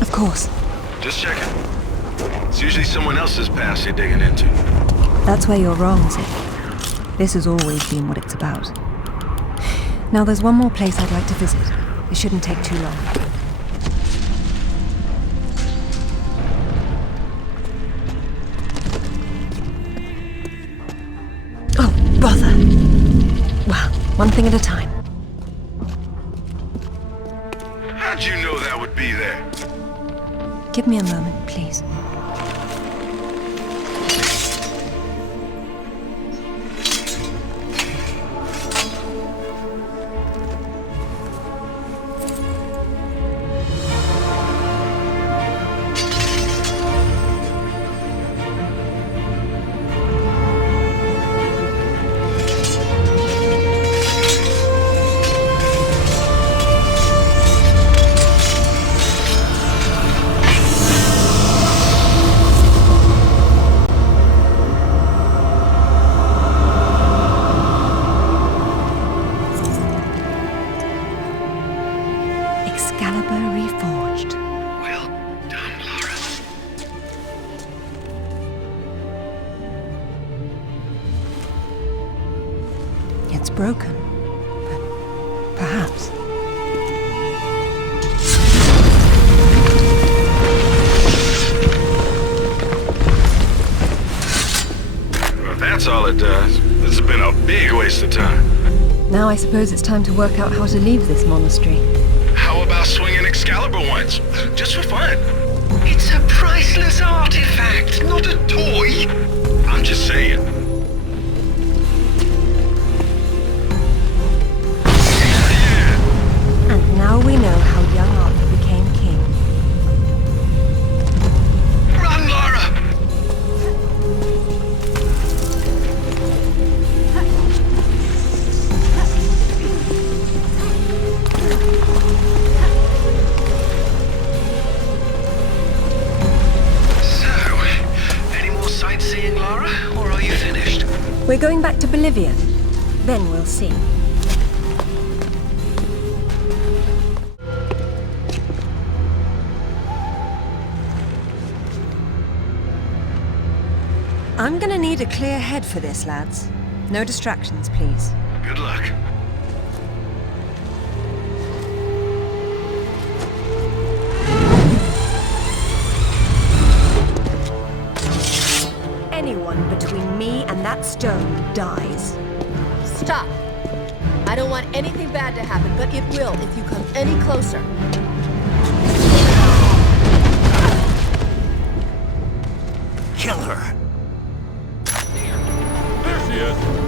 Of course. Just checking. It's usually someone else's past you're digging into. That's where you're wrong, Zip. This has always been what it's about. Now there's one more place I'd like to visit. It shouldn't take too long. Oh, bother. Well, one thing at a time. How'd you know that would be there? Give me a moment, please. broken. But perhaps. Well, if that's all it does, this has been a big waste of time. Now I suppose it's time to work out how to leave this monastery. How about swinging Excalibur once? Just for fun. It's a priceless artifact, not a toy. I'm just saying. And now we know how young Arthur became king. Run, Lara! Sightseeing, Lara, or are you finished? We're going back to Bolivia. Then we'll see. I'm gonna need a clear head for this, lads. No distractions, please. Good luck. Anyone between me and that stone dies. Stop! I don't want anything bad to happen, but it will if you come any closer. Kill her! There she is.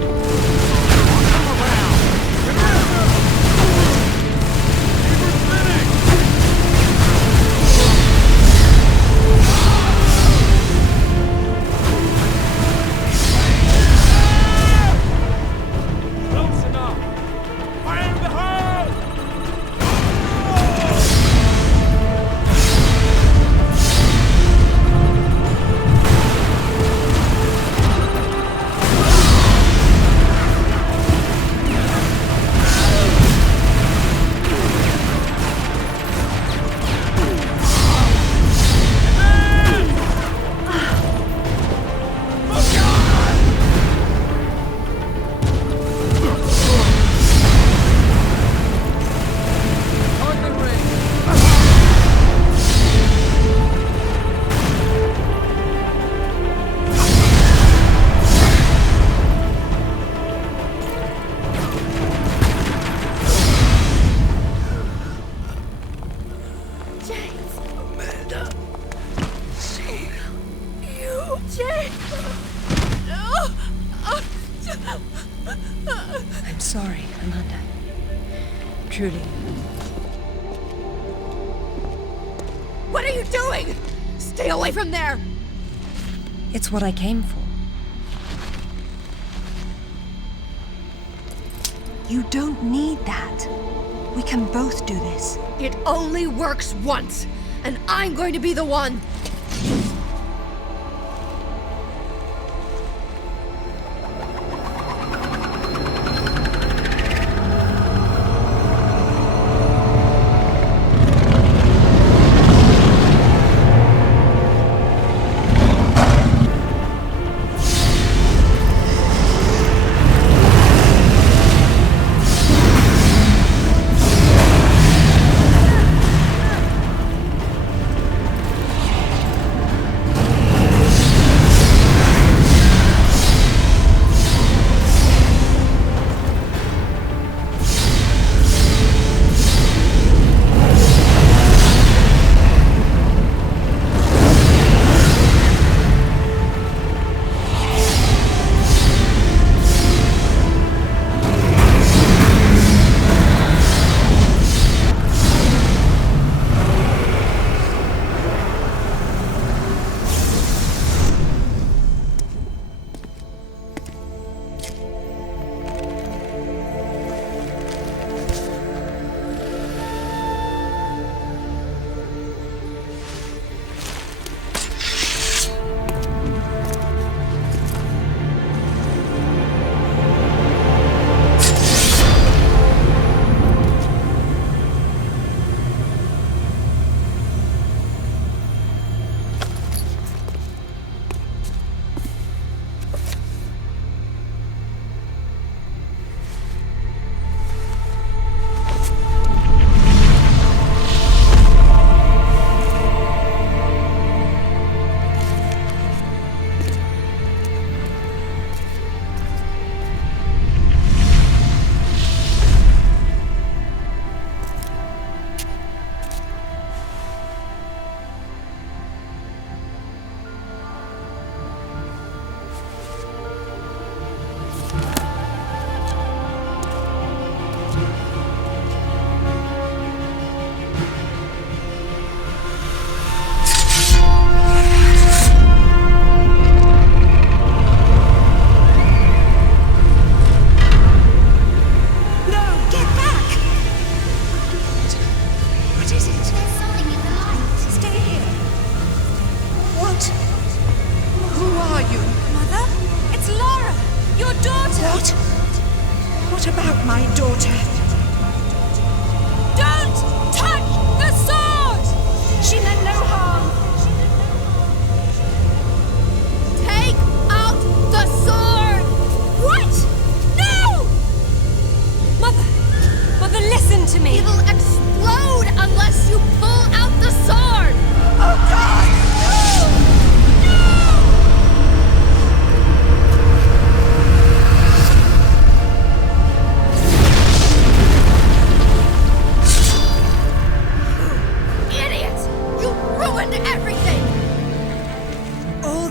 I'm sorry, Amanda. Truly. What are you doing? Stay away from there! It's what I came for. You don't need that. We can both do this. It only works once, and I'm going to be the one!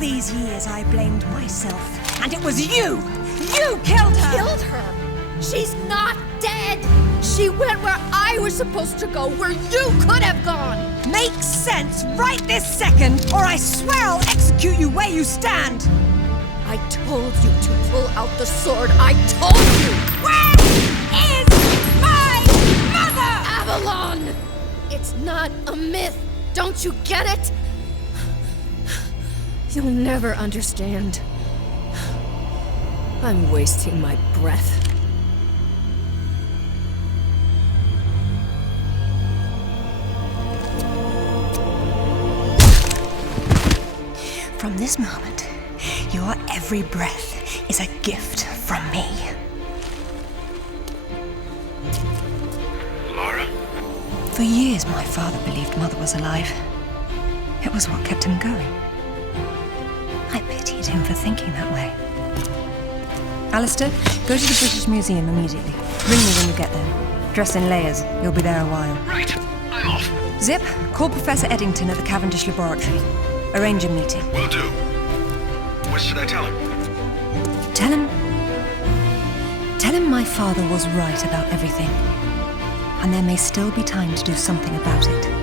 these years I blamed myself, and it was you! You killed her! Killed her? She's not dead! She went where I was supposed to go, where you could have gone! Makes sense right this second, or I swear I'll execute you where you stand! I told you to pull out the sword. I told you! Where is my mother? Avalon! It's not a myth. Don't you get it? You'll never understand. I'm wasting my breath. From this moment, your every breath is a gift from me. Lara? For years, my father believed Mother was alive. It was what kept him going. I pitied him for thinking that way. Alistair, go to the British Museum immediately. Ring me when you get there. Dress in layers. You'll be there a while. Right. I'm off. Zip, call Professor Eddington at the Cavendish Laboratory. Arrange a meeting. Will do. What should I tell him? Tell him my father was right about everything. And there may still be time to do something about it.